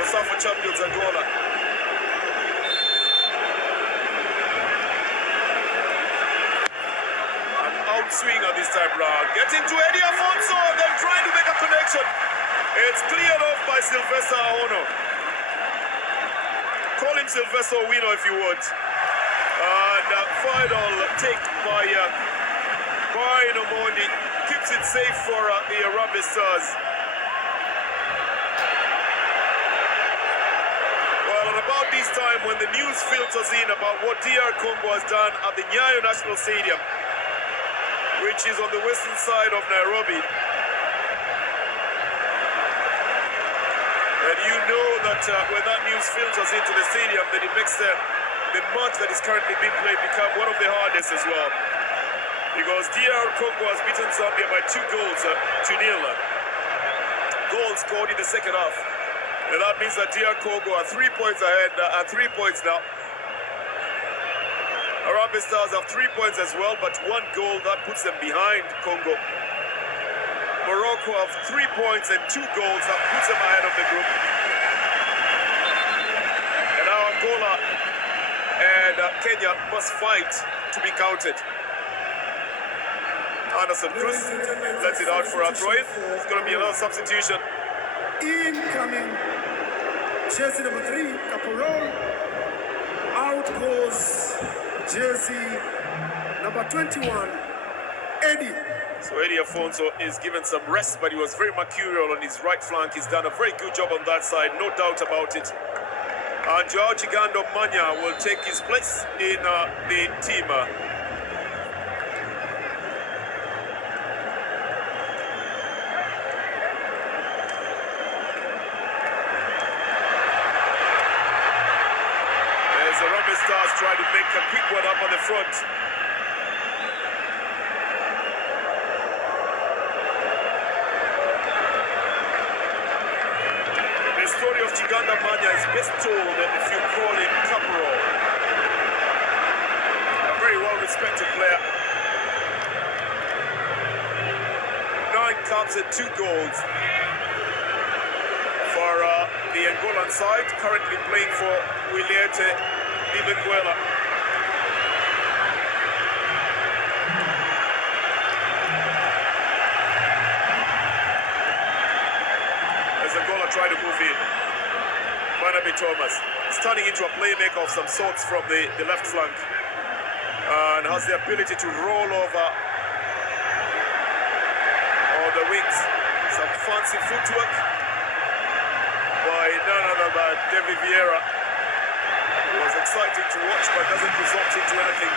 COSAFA champions Angola. An outswinger this time round. Getting to Eddie Afonso, then trying to make a connection. It's cleared off by Sylvester Ahono. Call him Sylvester Owino if you would. And final take by Brian Omondi keeps it safe for the Harambee Stars. Well, at about this time when the news filters in about what DR Congo has done at the Nyayo National Stadium, which is on the western side of Nairobi, and you know that when that news filters into the stadium, then it makes the match that is currently being played become one of the hardest as well. Because DR Congo has beaten Zambia by 2 goals to 0. Goals scored in the second half. And that means that DR Congo are 3 points ahead, at 3 points now. Harambee Stars have 3 points as well, but 1 goal, that puts them behind Congo. Morocco have 3 points and 2 goals, that puts them ahead of the group. And now Angola and Kenya must fight to be counted. Anderson Cruz lets it out for a throw-in. It's going to be another substitution. Incoming, jersey number 3, Caporal. Out goes jersey number 21, Eddie. So Eddie Afonso is given some rest, but he was very mercurial on his right flank. He's done a very good job on that side, no doubt about it. And Joao Chigando Manya will take his place in the team. As the Harambee Stars try to make a quick one up on the front. The story of Chiganda Manya is best told if you call him Caporal. A very well-respected player. 9 caps and 2 goals for the Angolan side, currently playing for 𝐊𝐿𝐿𝐻𝐻𝐿. As Angola try to move in, Barnaby Thomas is turning into a playmaker of some sorts from the left flank and has the ability to roll over on the wings. Some fancy footwork by none other than David Vieira. It was exciting to watch, but doesn't result into anything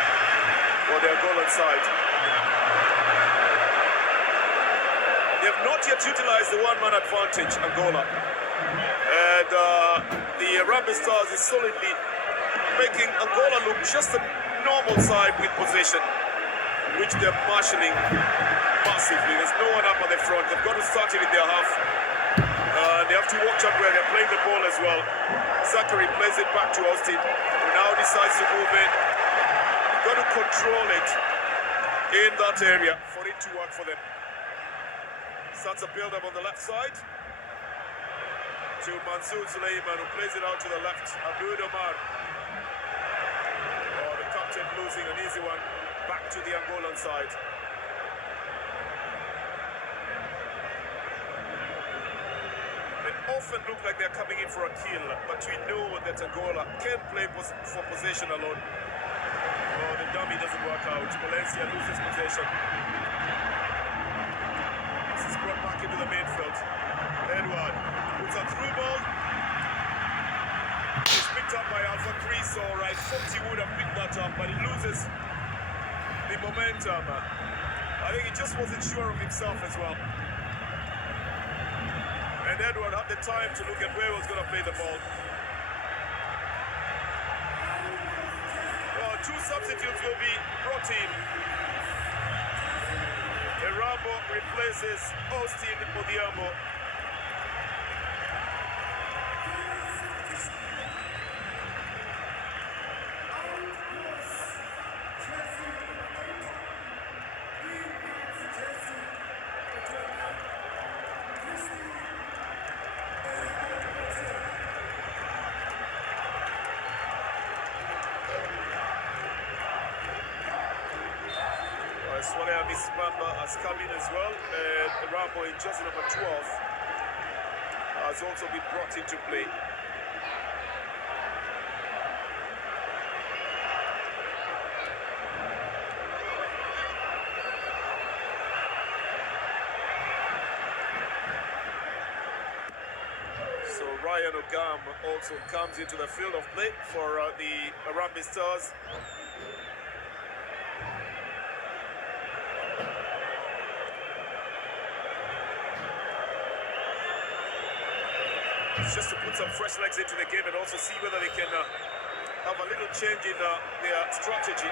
for the Angolan side. They have not yet utilized the one-man advantage, Angola. And the Harambee Stars is solidly making Angola look just a normal side with possession, which they're marshalling massively. There's no one up on the front. They've got to start it in their half. They have to watch out where they're playing the ball as well. Zachary plays it back to Austin, who now decides to move in. Got to control it in that area for it to work for them. Starts a build-up on the left side to Mansour Suleiman, who plays it out to the left. Abdul Omar. Oh, the captain losing an easy one. Back to the Angolan side. Often look like they're coming in for a kill, but we know that Angola can play for possession alone. Oh, the dummy doesn't work out. Valencia loses possession. This is brought back into the midfield. Edward puts a through ball. It's picked up by Alpha Crease, all right. 40 would have picked that up, but he loses the momentum. I think he just wasn't sure of himself as well. And Edward had the time to look at where he was going to play the ball. Well, 2 substitutes will be brought in. Rambo replaces Austin Odhiambo. Swalea Misbamba has come in as well, and Rambo in jersey number 12 has also been brought into play. So Ryan Ogam also comes into the field of play for the Harambee Stars. Just to put some fresh legs into the game and also see whether they can have a little change in their strategy.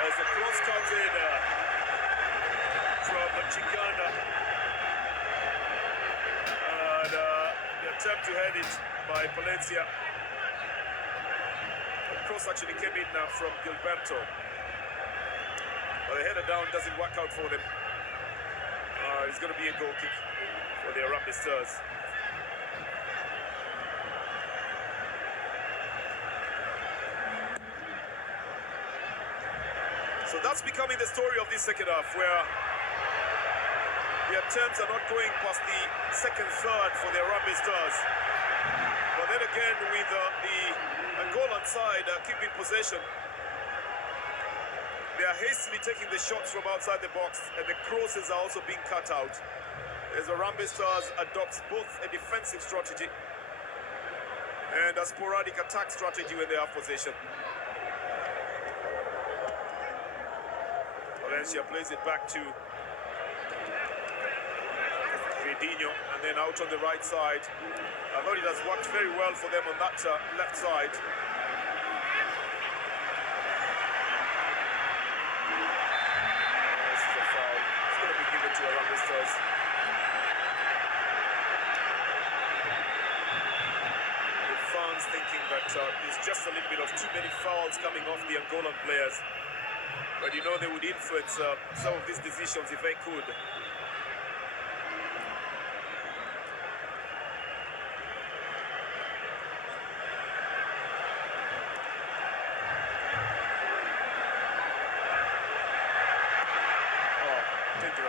As the cross comes in from Chikanda, and the attempt to head it by Valencia. The cross actually came in from Gilberto, but the header down doesn't work out for them. It's going to be a goal kick for the Harambee Stars. So that's becoming the story of this second half, where the attempts are not going past the second third for the Harambee Stars. But then again, with the Angolan side keeping possession, they are hastily taking the shots from outside the box, and the crosses are also being cut out as the Harambee Stars adopts both a defensive strategy and a sporadic attack strategy when they have possession. Valencia plays it back to Vidinho, and then out on the right side. I thought it has worked very well for them on that left side. To Harambee Stars. The fans thinking that there's just a little bit of too many fouls coming off the Angolan players, but you know they would influence some of these decisions if they could.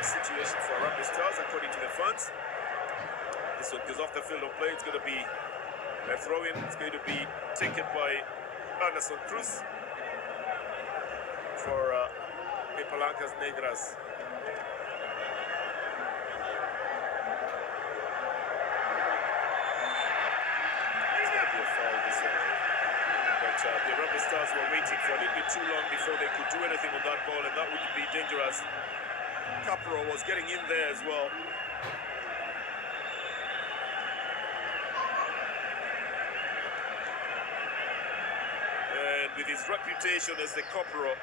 Situation for Harambee Stars, according to the fans. This one goes off the field of play. It's going to be a throw-in. It's going to be taken by Anderson Cruz for the Palancas Negras. It's going to be a foul this one. But the Harambee Stars were waiting for a little bit too long before they could do anything on that ball, and that would be dangerous. Capro was getting in there as well. And with his reputation as the corporal,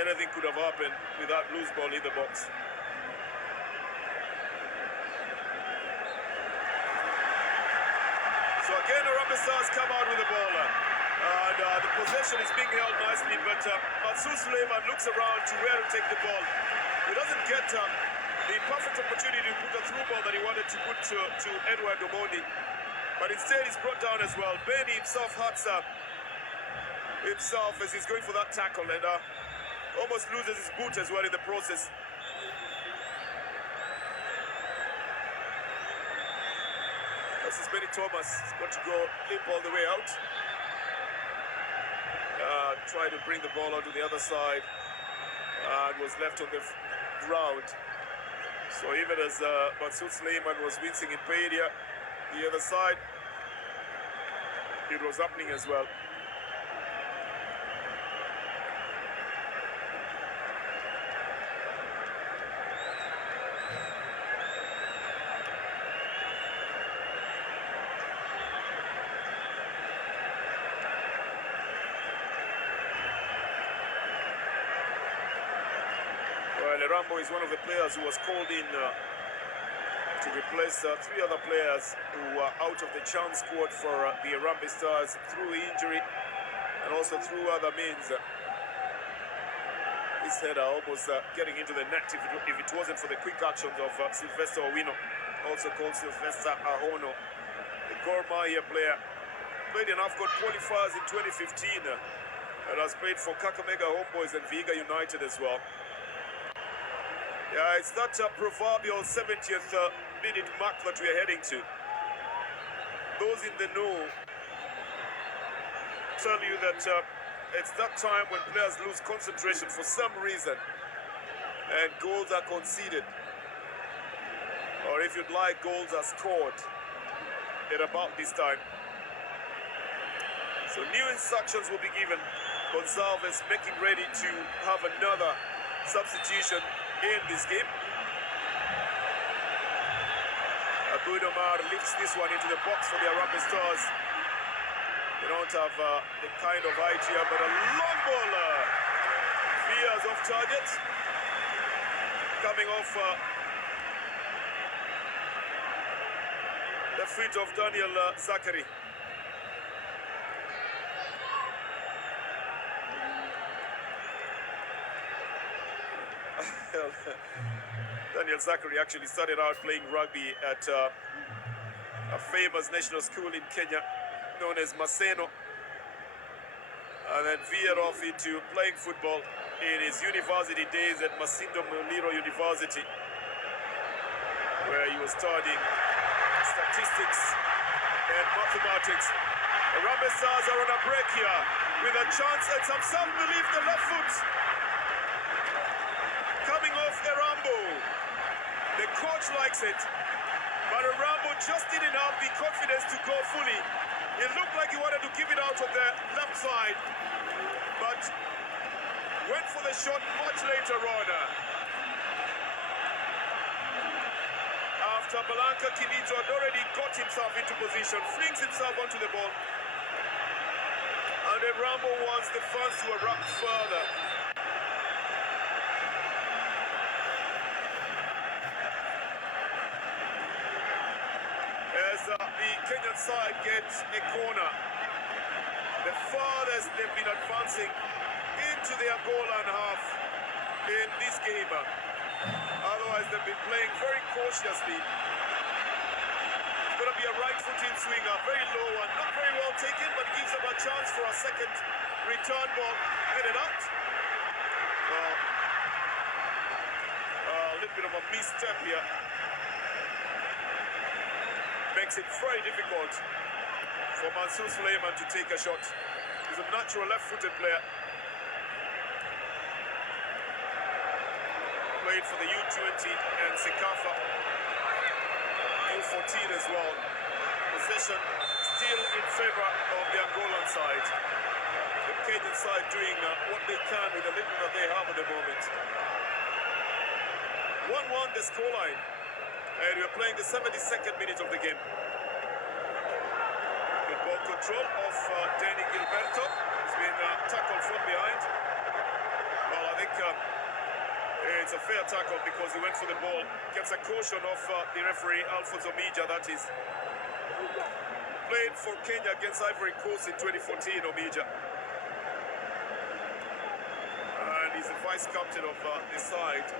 anything could have happened with that loose ball in the box. So again, the Harambee Stars come out with the ball. And the possession is being held nicely, but Mansour Suleiman looks around to where to take the ball. He doesn't get the perfect opportunity to put a through ball that he wanted to put to Edward Omondi. But instead, he's brought down as well. Benny himself hurts himself as he's going for that tackle, and almost loses his boot as well in the process. This is Benny Thomas. He's got to go limp all the way out. Tried to bring the ball onto the other side and was left on the ground. So even as Mansour Suleiman was wincing in pain here, the other side, it was happening as well. While Rambo is one of the players who was called in to replace 3 other players who were out of the chance squad for the Harambee Stars through injury and also through other means. His header almost getting into the net if it wasn't for the quick actions of Sylvester Owino, also called Sylvester Ahono, the Gor Mahia player. Played in AFCON qualifiers in 2015 and has played for Kakamega Homeboys and Vihiga United as well. Yeah, it's that proverbial 70th minute mark that we are heading to. Those in the know tell you that it's that time when players lose concentration for some reason and goals are conceded. Or if you'd like, goals are scored at about this time. So new instructions will be given. Gonzalez making ready to have another substitution in this game. Abud Omar lifts this one into the box for the Harambee Stars. They don't have the kind of height here, but a long ball veers off target. Coming off the feet of Daniel Zachary. Daniel Zachary actually started out playing rugby at a famous national school in Kenya known as Maseno, and then veered off into playing football in his university days at Masindo Muliro University, where he was studying statistics and mathematics. The Harambee Stars are on a break here with a chance and some self-belief. The left foot coming off Erambo. The coach likes it, but Erambo just didn't have the confidence to go fully. It looked like he wanted to give it out on the left side, but went for the shot much later on. After 𝐊𝐴𝐿𝐴𝐾𝐍𝐿 had already got himself into position, flings himself onto the ball, and Erambo wants the fans to erupt further. As the Kenyan side gets a corner, the farthest they've been advancing into the Angolan half in this game. Otherwise, they've been playing very cautiously. It's going to be a right-footed swinger, very low and not very well taken, but gives them a chance for a second return ball headed out. Well, a little bit of a misstep here. Makes it very difficult for Mansour Suleiman to take a shot. He's a natural left-footed player. Played for the U20 and Sekafa U14 as well. Possession still in favor of the Angolan side. The Kenyan side doing what they can with the little that they have at the moment. 1-1 the scoreline. And we're playing the 72nd minute of the game. Good ball control of Danny Gilberto. He's been tackled from behind. Well, I think it's a fair tackle because he went for the ball. Gets a caution off the referee, Alfonso Mija, that is. Played for Kenya against Ivory Coast in 2014, Omija. And he's the vice-captain of the side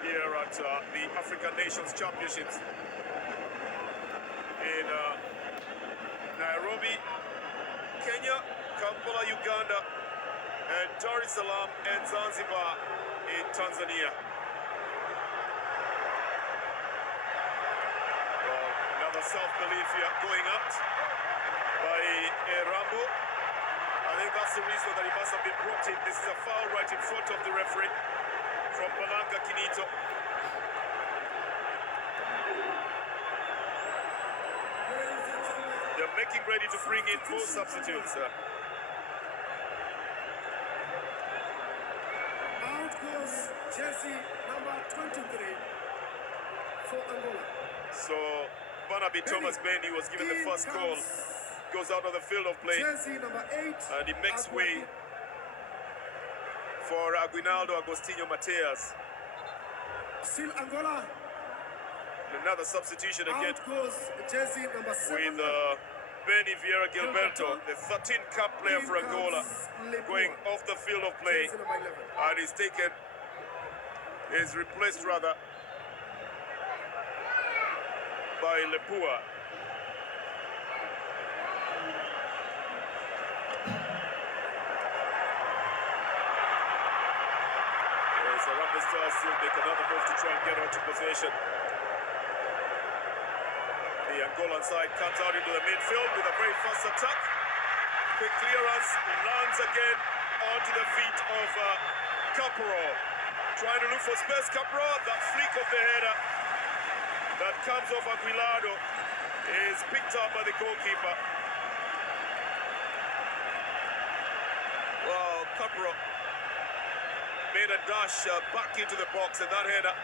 here at the African Nations Championships in Nairobi, Kenya, Kampala, Uganda, and Dar es Salaam and Zanzibar in Tanzania. Well, another self-belief here going out by Erambo. I think that's the reason that he must have been brought in. This is a foul right in front of the referee from 𝐊𝐴𝐾𝐍𝐿. They're making ready to bring in 4 substitutes. Out goes jersey number 23 for Angola. So Barnaby Thomas Benny was given the first call. Goes out of the field of play. Jersey number 8. And he makes way for Aguinaldo Agostinho Mateus. Still Angola. Another substitution again Out goes jersey number 7. with Benny Vieira Gilberto, the 13th cup player for Angola, going off the field of play, Jersey number 11. and is replaced rather by Lepua. As the Harambee Stars still make another move to try and get onto possession. The Angolan side comes out into the midfield with a very fast attack. Quick clearance, lands again onto the feet of Capro. Trying to look for space. Capro, that flick of the header that comes off Aguinaldo is picked up by the goalkeeper. Well, Capro made a dash back into the box, and that header,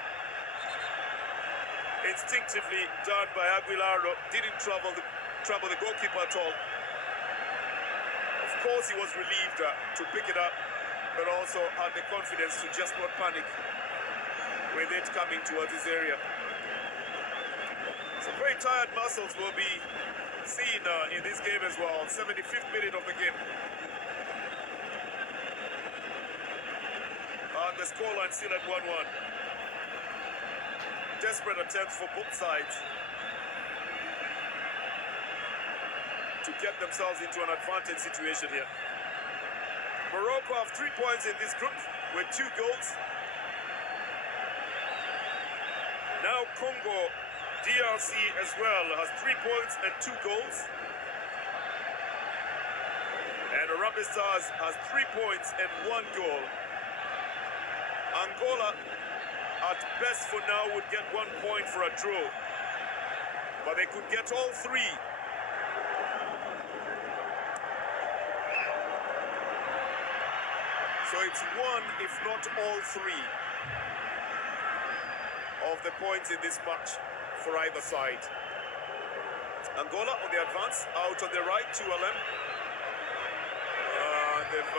instinctively done by Aguinaldo, didn't trouble the goalkeeper at all. Of course, he was relieved to pick it up, but also had the confidence to just not panic with it coming towards his area. Some very tired muscles will be seen in this game as well. 75th minute of the game. And the scoreline still at 1-1. Desperate attempts for both sides to get themselves into an advantage situation here. Morocco have 3 points in this group with 2 goals. Now Congo DRC as well has 3 points and 2 goals. And Harambee Stars has 3 points and 1 goal. Angola, at best for now, would get 1 point for a draw. But they could get all 3. So it's 1, if not all 3, of the points in this match for either side. Angola on the advance, out on the right, 2 LM. They've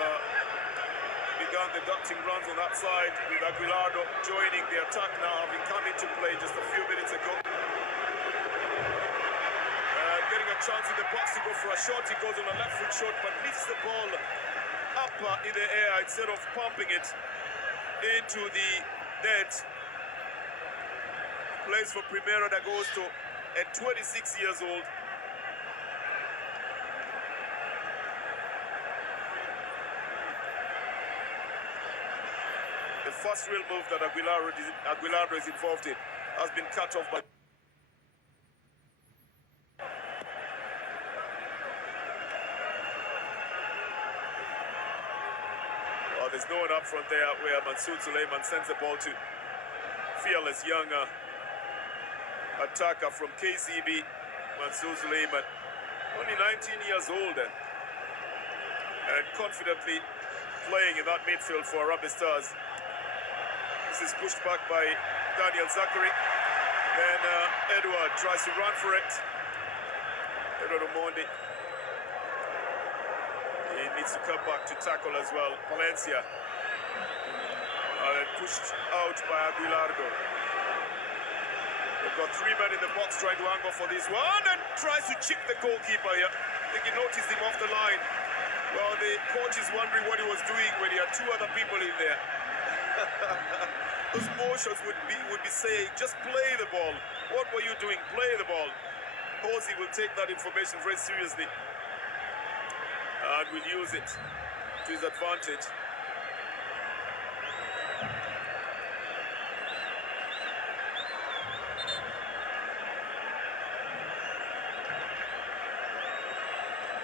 begun deducting runs on that side, with Aguinaldo joining the attack now, having come into play just a few minutes ago. Getting a chance in the box to go for a shot. He goes on a left foot shot, but lifts the ball up in the air instead of pumping it into the net. Plays for Primeiro de Agosto at 26 years old. The first real move that Aguinaldo is involved in has been cut off by... Well, there's no one up front there where Mansour Suleiman sends the ball to fearless young attacker from KCB, Mansour Suleiman. Only 19 years old and confidently playing in that midfield for Harambee Stars. This is pushed back by Daniel Zachary. Then Edward tries to run for it. Edward Omondi. He needs to come back to tackle as well. Valencia. And pushed out by Aguinaldo. They've got 3 men in the box trying to angle for this one, and tries to chip the goalkeeper here. I think he noticed him off the line. Well, the coach is wondering what he was doing when he had 2 other people in there. Those motions would be saying, just play the ball. What were you doing? Play the ball. Ozzy will take that information very seriously and will use it to his advantage.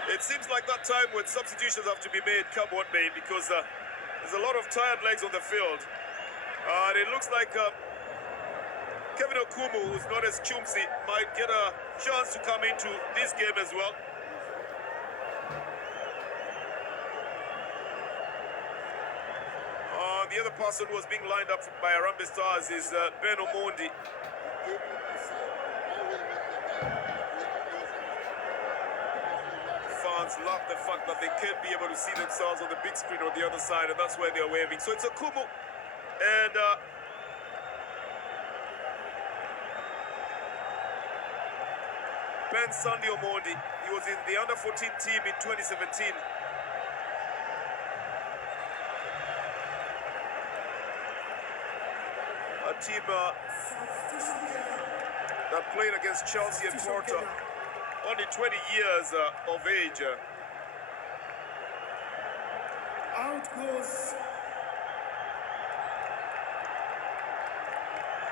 It seems like that time when substitutions have to be made, come what may, because there's a lot of tired legs on the field. And it looks like Kevin Okumu, who's not as chumsy, might get a chance to come into this game as well. The other person who was being lined up by Harambee Stars is Ben Omondi. fans love the fact that they can't be able to see themselves on the big screen on the other side, and that's why they're waving. So it's 𝐂𝐬𝐿, and Ben Sandy Omondi. He was in the under-14 team in 2017. A team that played against Chelsea and Porto. Only 20 years of age. Out goes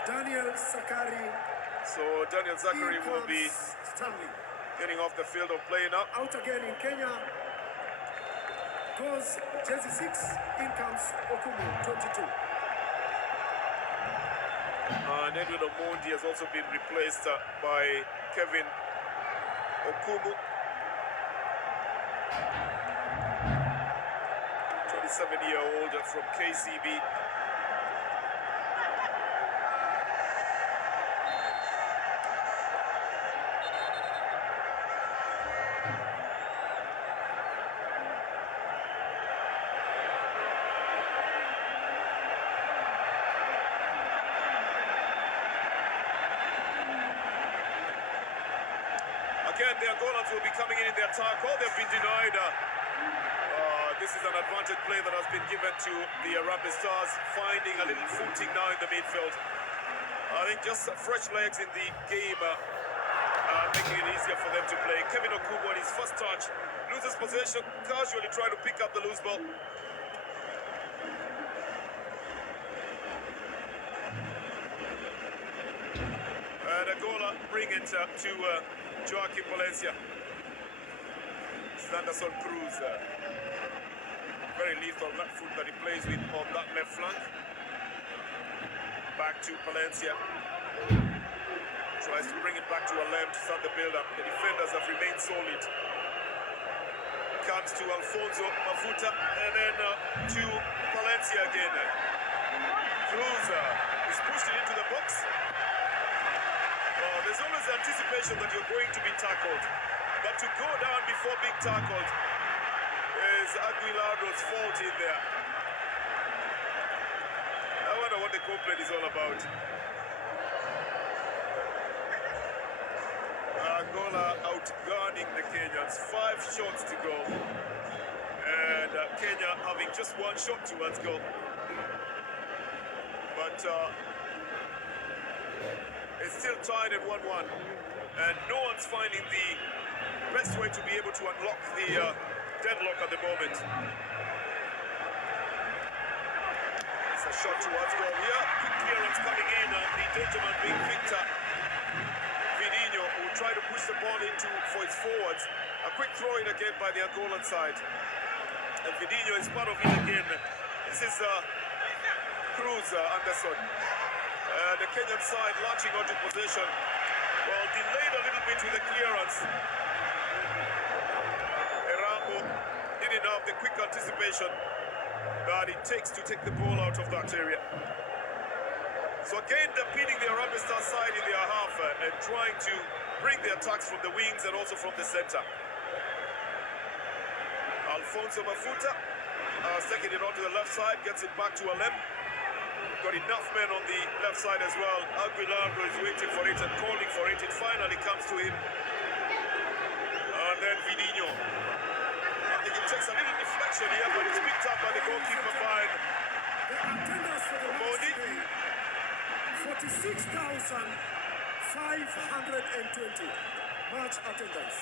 Daniel Zakari. So Daniel Zakari will be Stanley. getting off the field of play now. Out again in Kenya goes jersey 6. In comes 𝐂𝐬𝐿, 22. And Edwin Omondi has also been replaced by Kevin 𝐂𝐬𝐿, 27-year-old from KCB. Again, the Angolans will be coming in the attack. Oh, they've been denied. This is an advantage play that has been given to the Harambee Stars, finding a little footing now in the midfield. I think just fresh legs in the game making it easier for them to play. Kevin 𝐂𝐬𝐿 on his first touch loses possession, casually trying to pick up the loose ball. And Angola bring it to Joaquim Valencia. Sanderson Cruz, very lethal left foot that he plays with on that left flank. Back to Valencia. Tries to bring it back to 𝐿𝐻𝐻 to start the build-up. The defenders have remained solid. Comes to Alfonso Mafuta, and then to Valencia again. Cruz is pushed it into the box. There's always the anticipation that you're going to be tackled, but to go down before being tackled is Aguilardo's fault in there. I wonder what the complaint is all about. Angola outguarding the Kenyans, 5 shots to go, and Kenya having just 1 shot towards goal. But it's still tied at 1-1, and no one's finding the best way to be able to unlock the deadlock at the moment. It's a shot towards goal here. Quick clearance coming in, and the danger man being Victor Vidinho, who tried to push the ball into for his forwards. A quick throw in again by the Angolan side, and Vidinho is part of it again. This is Cruz Anderson. The Kenyan side latching onto possession. Well, delayed a little bit with the clearance. Erambo didn't have the quick anticipation that it takes to take the ball out of that area. So again, they're pinning the Harambee Stars side in their half and trying to bring the attacks from the wings and also from the center. Alfonso Mafuta taking it onto the left side, gets it back to 𝐿𝐻𝐻. Got enough men on the left side as well. Aguilardo is waiting for it and calling for it. It finally comes to him. And then Vidinho. I think it takes a little deflection here, but it's picked up by the goalkeeper by Omondi. 46,520 match attendance.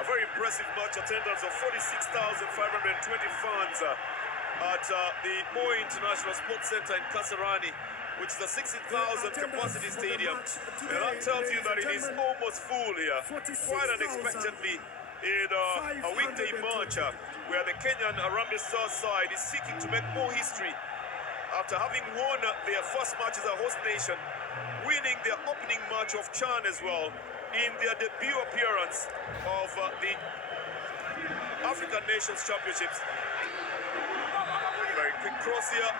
A very impressive match attendance of 46,520 fans at the Moi International Sports Center in Kasarani, which is a 60,000 capacity stadium. And that tells you that it is almost full here, quite unexpectedly in a weekday match where the Kenyan Harambee Stars side is seeking to make more history after having won their first match as a host nation, winning their opening match of CHAN as well in their debut appearance of the African Nations Championships. Very quick cross here,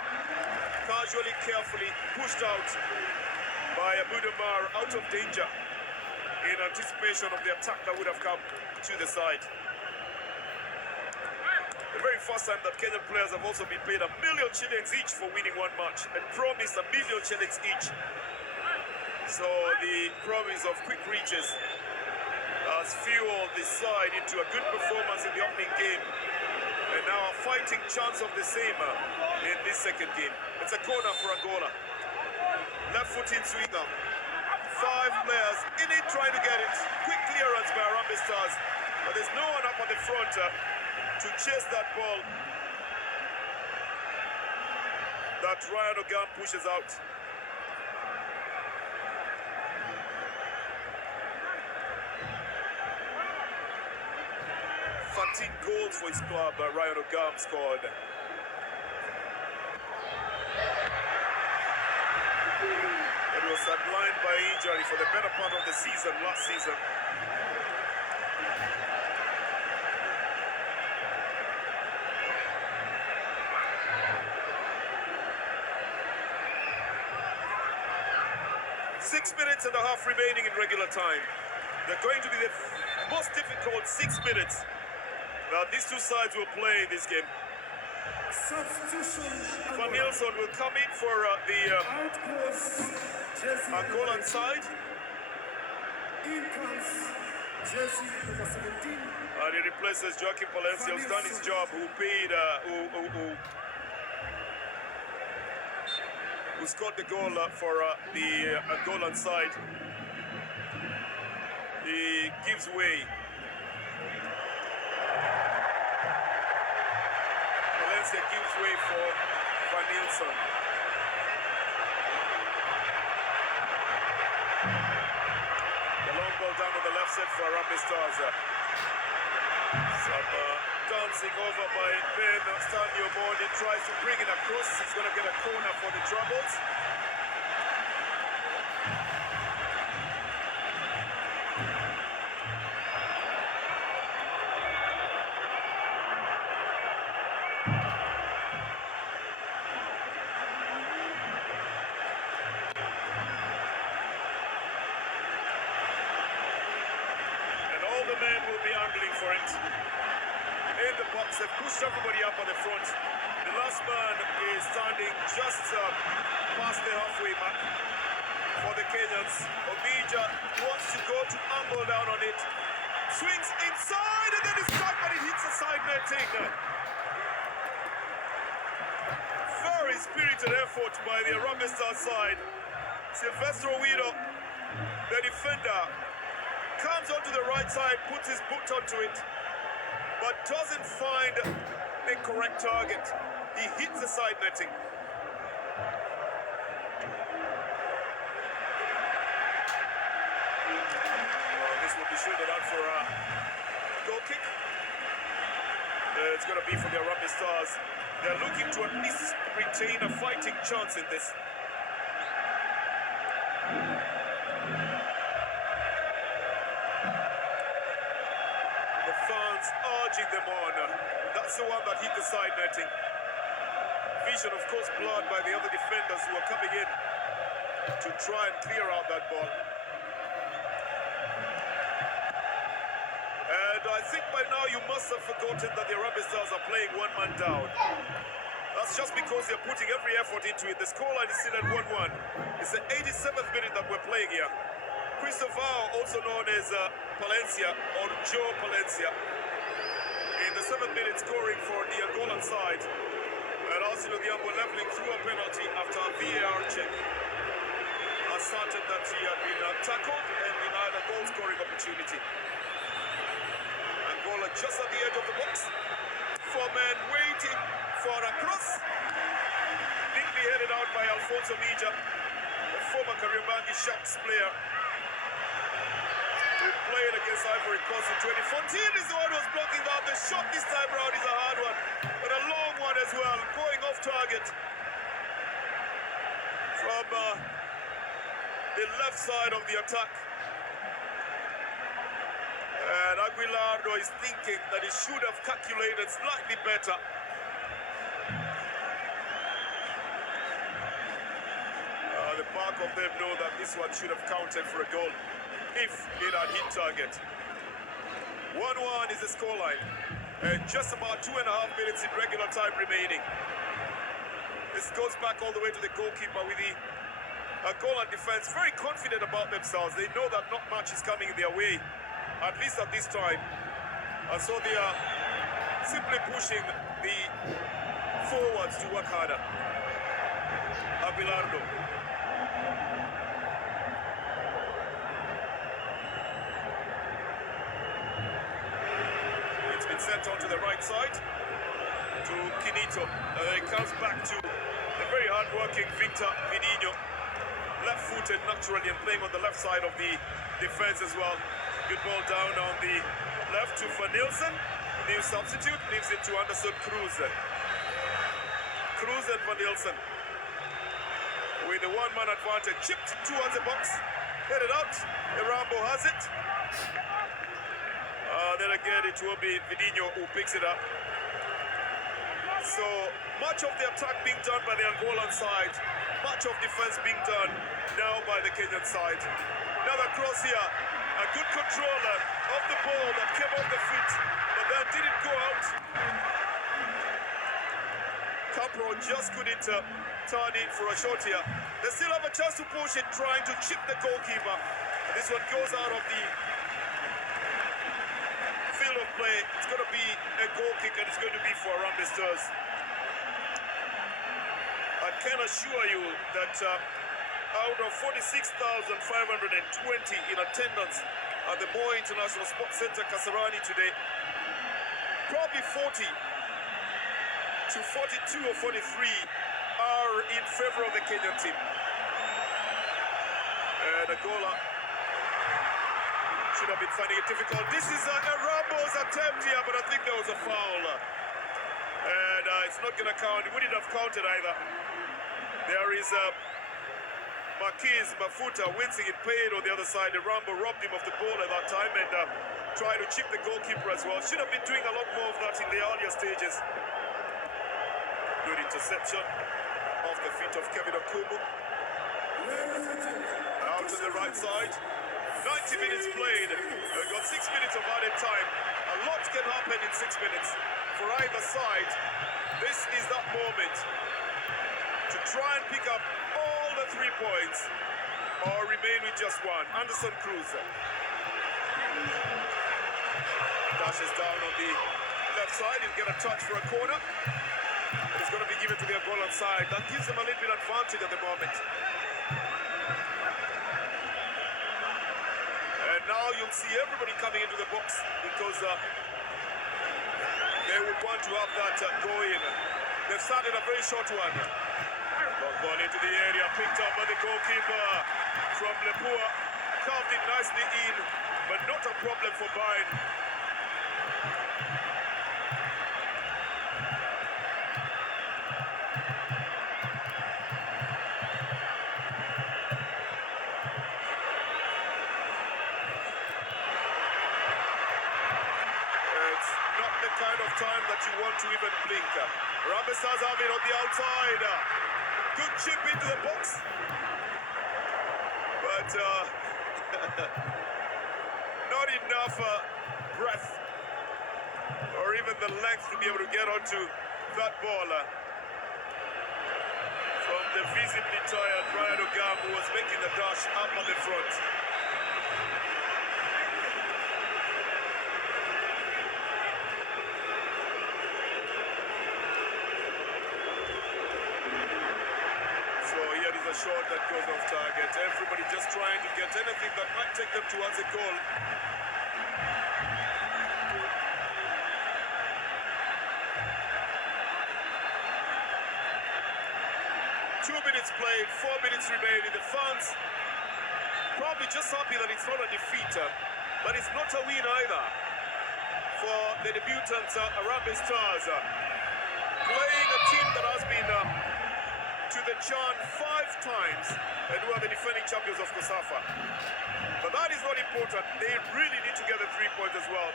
casually, carefully pushed out by Abudamar, out of danger. in anticipation of the attack that would have come to the side. The very first time that Kenyan players have also been paid �1 million shillings each for winning one match and promised �1 million shillings each. So the promise of quick reaches has fueled the side into a good performance in the opening game, and now a fighting chance of the same in this second game. It's a corner for Angola. Left foot in swinger. 5 players in it trying to get it. Quick clearance by 𝐊𝐼 Stars, but there's no one up at the front to chase that ball that 𝐻𝐼 pushes out. 13 goals for his club, 𝐻𝐼 scored. It was sidelined by injury for the better part of the season, last season. Six minutes and a half remaining in regular time. They're going to be the most difficult 6 minutes that these two sides will play in this game. Substitution. 𝐻𝐼 will come in for the Out goes jersey Angolan side, In comes jersey number 17. and he replaces 𝐿𝐿𝐴𝐻𝐿𝐴, who's done his job, who scored the goal for the Angolan side. He gives way. Valencia gives way for 𝐻𝐼. The long ball down on the left side for 𝐊𝐼 Stars. Some dancing over by Ben Stanley Omondi, tries to bring it across. He's going to get a corner for the Troubles. And all the men will be angling for it. In the box, they've pushed everybody up on the front. The last man is standing just past the halfway mark for the Kenyans. 𝐿𝐵𝐵 wants to go to angle down on it. Swings inside and then it's struck, but it hits the side netting. Very spirited effort by the 𝐊𝐼 Stars side. Sylvester Owido, the defender, comes onto the right side, puts his boot onto it, but doesn't find the correct target. He hits the side netting. Well, this will be shielded out for a goal kick. It's going to be for the 𝐊𝐼 Stars. They're looking to at least retain a fighting chance in this. The fans urging them on. That's the one that hit the side netting. Vision, of course, blurred by the other defenders who are coming in to try and clear out that ball. And I think by now you must have forgotten that the 𝐊𝐼 Stars are playing one man down. That's just because they're putting every effort into it. The scoreline is still at 1-1. It's the 87th minute that we're playing here. Christopher, also known as Palencia or Joe Palencia, in the 7th minute scoring for the Angolan side. And Arsenal were leveling through a penalty after a VAR check asserted that he had been tackled and denied a goal scoring opportunity. Angola just at the edge of the box. 4 men waiting for a cross. Neatly headed out by Alfonso Mija, the former Kariobangi Sharks player, who played against Ivory Coast in 2014. Is the one who was blocking out. The shot this time round is a hard one, but a long one as well, going off target from the left side of the attack. And Aguilardo is thinking that he should have calculated slightly better. The back of them know that this one should have counted for a goal. if it had hit target. 1-1 is the scoreline. And just about 2.5 minutes in regular time remaining. This goes back all the way to the goalkeeper with the Angolan defense very confident about themselves. They know that not much is coming their way, at least at this time. And so they are simply pushing the forwards to work harder. Abelardo. It's been sent onto the right side to Kinito. It comes back to the very hard-working Victor Vidinho. Left-footed naturally and playing on the left side of the defense as well. Good ball down on the left to Vanilson. New substitute leaves it to Anderson Cruz. Cruz and Vanilson with the one-man advantage. Chipped towards the box. Headed out. Hrambou has it. Then again, it will be Vidinho who picks it up. So much of the attack being done by the Angolan side, much of defense being done now by the Kenyan side. Another cross here, a good controller of the ball that came off the feet, but then didn't go out. Capro just couldn't turn in for a shot here. They still have a chance to push it, trying to chip the goalkeeper. This one goes out of the field of play. It's going to be a goal kick, and it's going to be for Harambee Stars. I can assure you that out of 46,520 in attendance at the Moi International Sports Centre, Kasarani today, probably 40 to 42 or 43 are in favor of the Kenyan team. And Angola should have been finding it difficult. This is Hrambou's attempt here, but I think there was a foul. And it's not going to count. It wouldn't have counted either. There is Marquise Mafuta wincing in pain on the other side. Hrambou robbed him of the ball at that time and tried to chip the goalkeeper as well. Should have been doing a lot more of that in the earlier stages. Good interception off the feet of Kevin Okumu. Out to the right side. 90 minutes played. We've got 6 minutes of added time. A lot can happen in 6 minutes for either side. This is that moment to try and pick up all the 3 points or remain with just one. Anderson Cruz dashes down on the left side. He'll get a touch for a corner. It's going to be given to the Angolan side. That gives them a little bit of advantage at the moment. And now you'll see everybody coming into the box because they would want to have that go in. They've started a very short one. Long ball into the area, picked up by the goalkeeper from Lepua. Carved it nicely in, but not a problem for Bayern. Kind of time that you want to even blink. Harambee Stars have it on the outside. Good chip into the box. But not enough breath or even the length to be able to get onto that ball. From the visibly tired Brian Ogam, who was making the dash up on the front. A shot that goes off target. Everybody just trying to get anything that might take them towards a goal. Two minutes played, 4 minutes remaining. The fans probably just happy that it's not a defeat, but it's not a win either for the debutants Harambee Stars. Playing a team that has been to the CHAN 5 times and who are the defending champions of COSAFA. But that is not important. They really need to get the 3 points as well.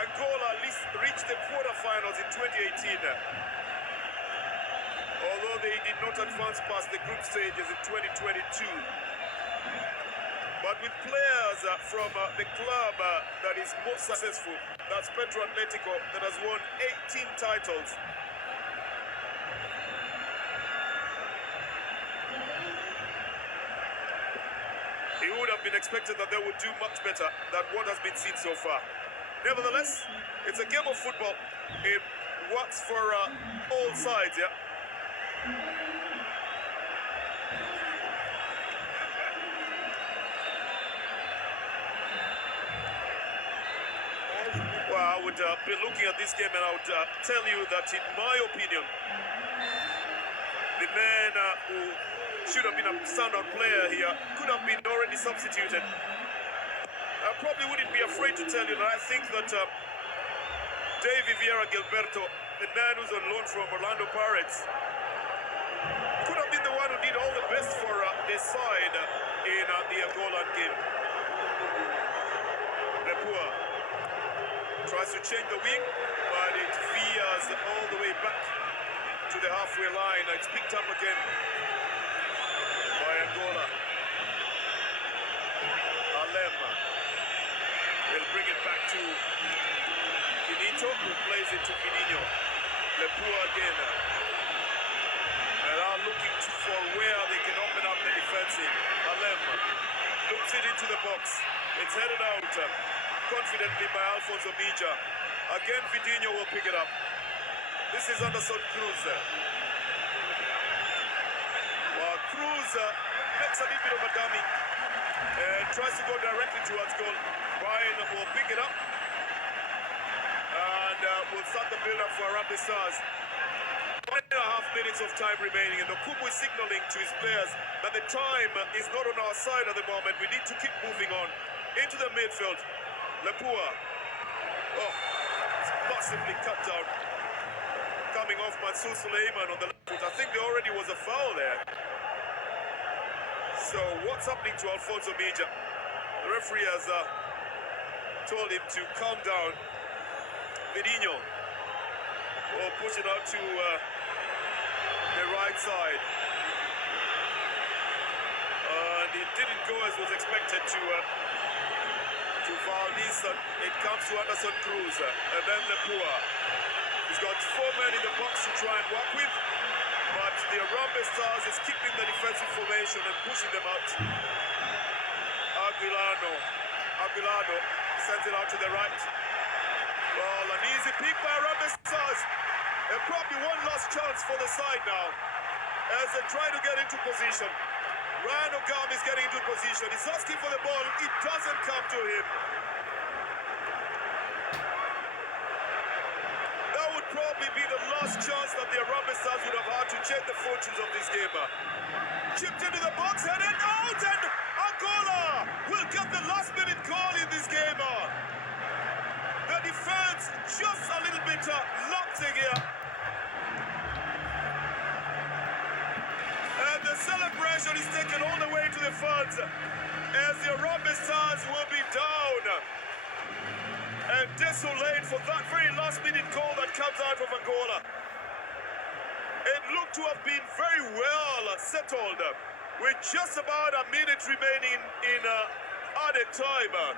Angola at least reached the quarterfinals in 2018. Although they did not advance past the group stages in 2022. But with players from the club that is most successful, that's Petro Atletico, that has won 18 titles. It would have been expected that they would do much better than what has been seen so far. Nevertheless, it's a game of football. It works for all sides, yeah. Well, I would be looking at this game and I would tell you that, in my opinion, the man who should have been a standout player here could have been already substituted. I probably wouldn't be afraid to tell you that I think that David Vieira Gilberto, the man who's on loan from Orlando Pirates, could have been the one who did all the best for this side in the Angolan game. Lepua tries to change the wing, but it veers all the way back to the halfway line. It's picked up again by Angola. Alem will bring it back to Finito, who plays it to Fininho. Lepua again. They are looking for where they can open up the defense in. Alem looks it into the box. It's headed out confidently by Alfonso Mija. Again, Vidinho will pick it up. This is Anderson Cruz. Cruz makes a little bit of a dummy and tries to go directly towards goal. Ryan will pick it up and will start the build-up for Harambee Stars. 1.5 minutes of time remaining, and the Kumu is signaling to his players that the time is not on our side at the moment. We need to keep moving on into the midfield. Lepua, it's massively cut down, coming off Mansour Suleiman on the left foot. I think there already was a foul there. So what's happening to Alfonso Mija? The referee has told him to calm down. Vidinho will push it out to the right side. And it didn't go as was expected to Valdez. It comes to Anderson Cruz and then Lepua. He's got 4 men in the box to try and work with, but the Harambee Stars is keeping the defensive formation and pushing them out. Aguilano sends it out to the right. Well, an easy pick by Harambee Stars. And probably one last chance for the side now as they try to get into position. Ryan Ogam is getting into position. He's asking for the ball. It doesn't come to him. That would probably be the last chance that the Harambee Stars would have had to check the fortunes of this game. Chipped into the box, headed out, and Angola will get the last-minute goal in this game. The defense just a little bit lapsing here. And the celebration is taken all the way to the fans as the Harambee Stars will be down and desolate for that very last-minute goal that comes out of Angola. It looked to have been very well settled with just about a minute remaining in added time.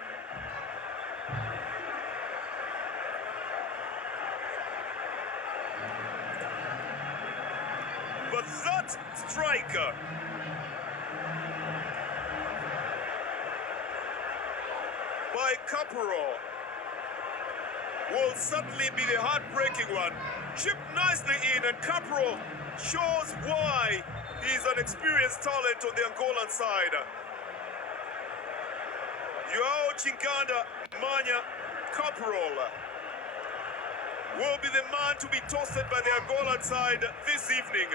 But that striker by Capuro will certainly be the heartbreaking one. Chipped nicely in, and Capuro shows why he's an experienced talent on the Angolan side. Joao Chinkanda Manya Capuro will be the man to be toasted by the Angolan side this evening.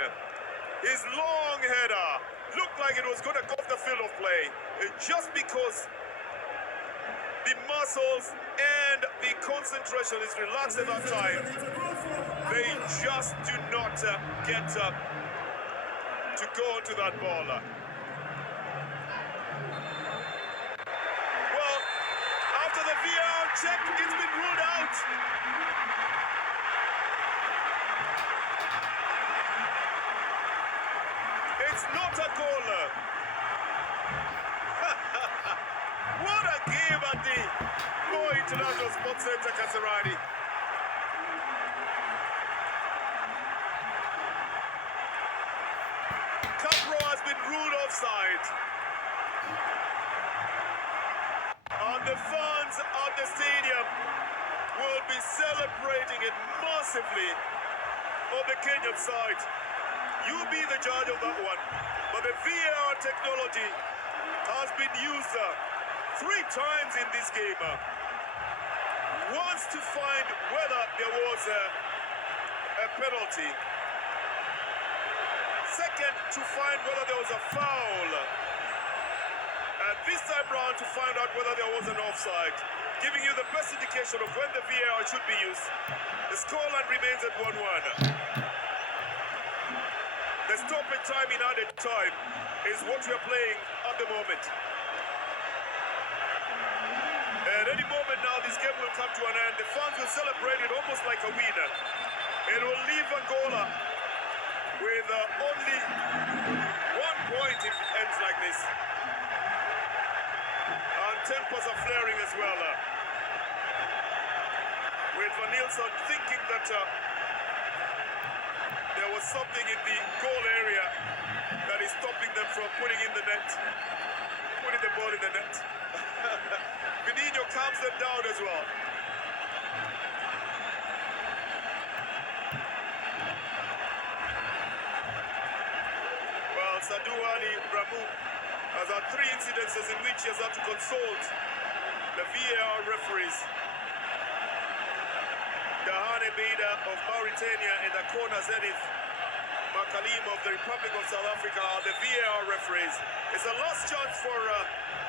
His long header looked like it was going to go off the field of play, just because the muscles and the concentration is relaxed at that time. They just do not get to go to that ball. Well, after the VAR check, it's been ruled out. It's not a goal. What a game at the Moi International Sports Center, Kasarani. Capro has been ruled offside. And the fans at the stadium will be celebrating it massively on the Kenyan side. You be the judge of that one. But the VAR technology has been used 3 times in this game. Once to find whether there was a penalty. Second, to find whether there was a foul. And this time round to find out whether there was an offside. Giving you the best indication of when the VAR should be used. The scoreline remains at 1-1. The stoppage time in added time is what we are playing at the moment. At any moment now, this game will come to an end. The fans will celebrate it almost like a winner. It will leave Angola with only 1 point if it ends like this. And tempers are flaring as well. With Van Nielsen thinking that there was something in the goal area that is stopping them from putting in the net, putting the ball in the net. 𝐊𝐿 calms them down as well. Well, Sadou Ali Bramu has had 3 incidences in which he has had to consult the VAR referees. Dahane Beida of Mauritania and Akona Zenith Makalim of the Republic of South Africa are the VAR referees. It's a last chance for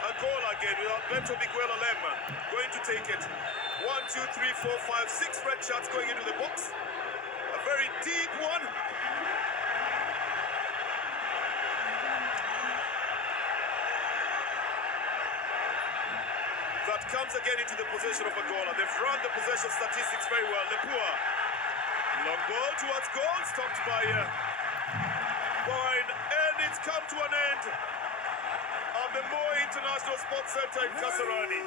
Angola again without Beto Miguel Lema going to take it. 1, 2, 3, 4, 5, 6 red shots going into the box. A very deep one. That comes again into the possession of Angola. They've run the possession statistics very well. Lepua. Long ball towards goal, stopped by Boyne, and it's come to an end at the Moi International Sports Center in Kasarani.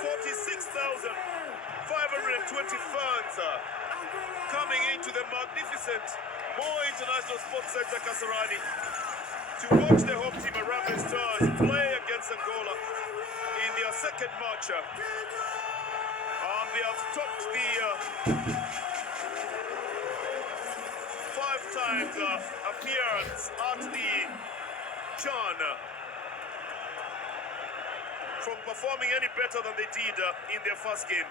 46,520 fans coming into the magnificent Moi International Sports Center Kasarani to watch the home team Harambee Stars play against Angola in their second match. They have topped the 5 times appearance at the CHAN from performing any better than they did in their first game.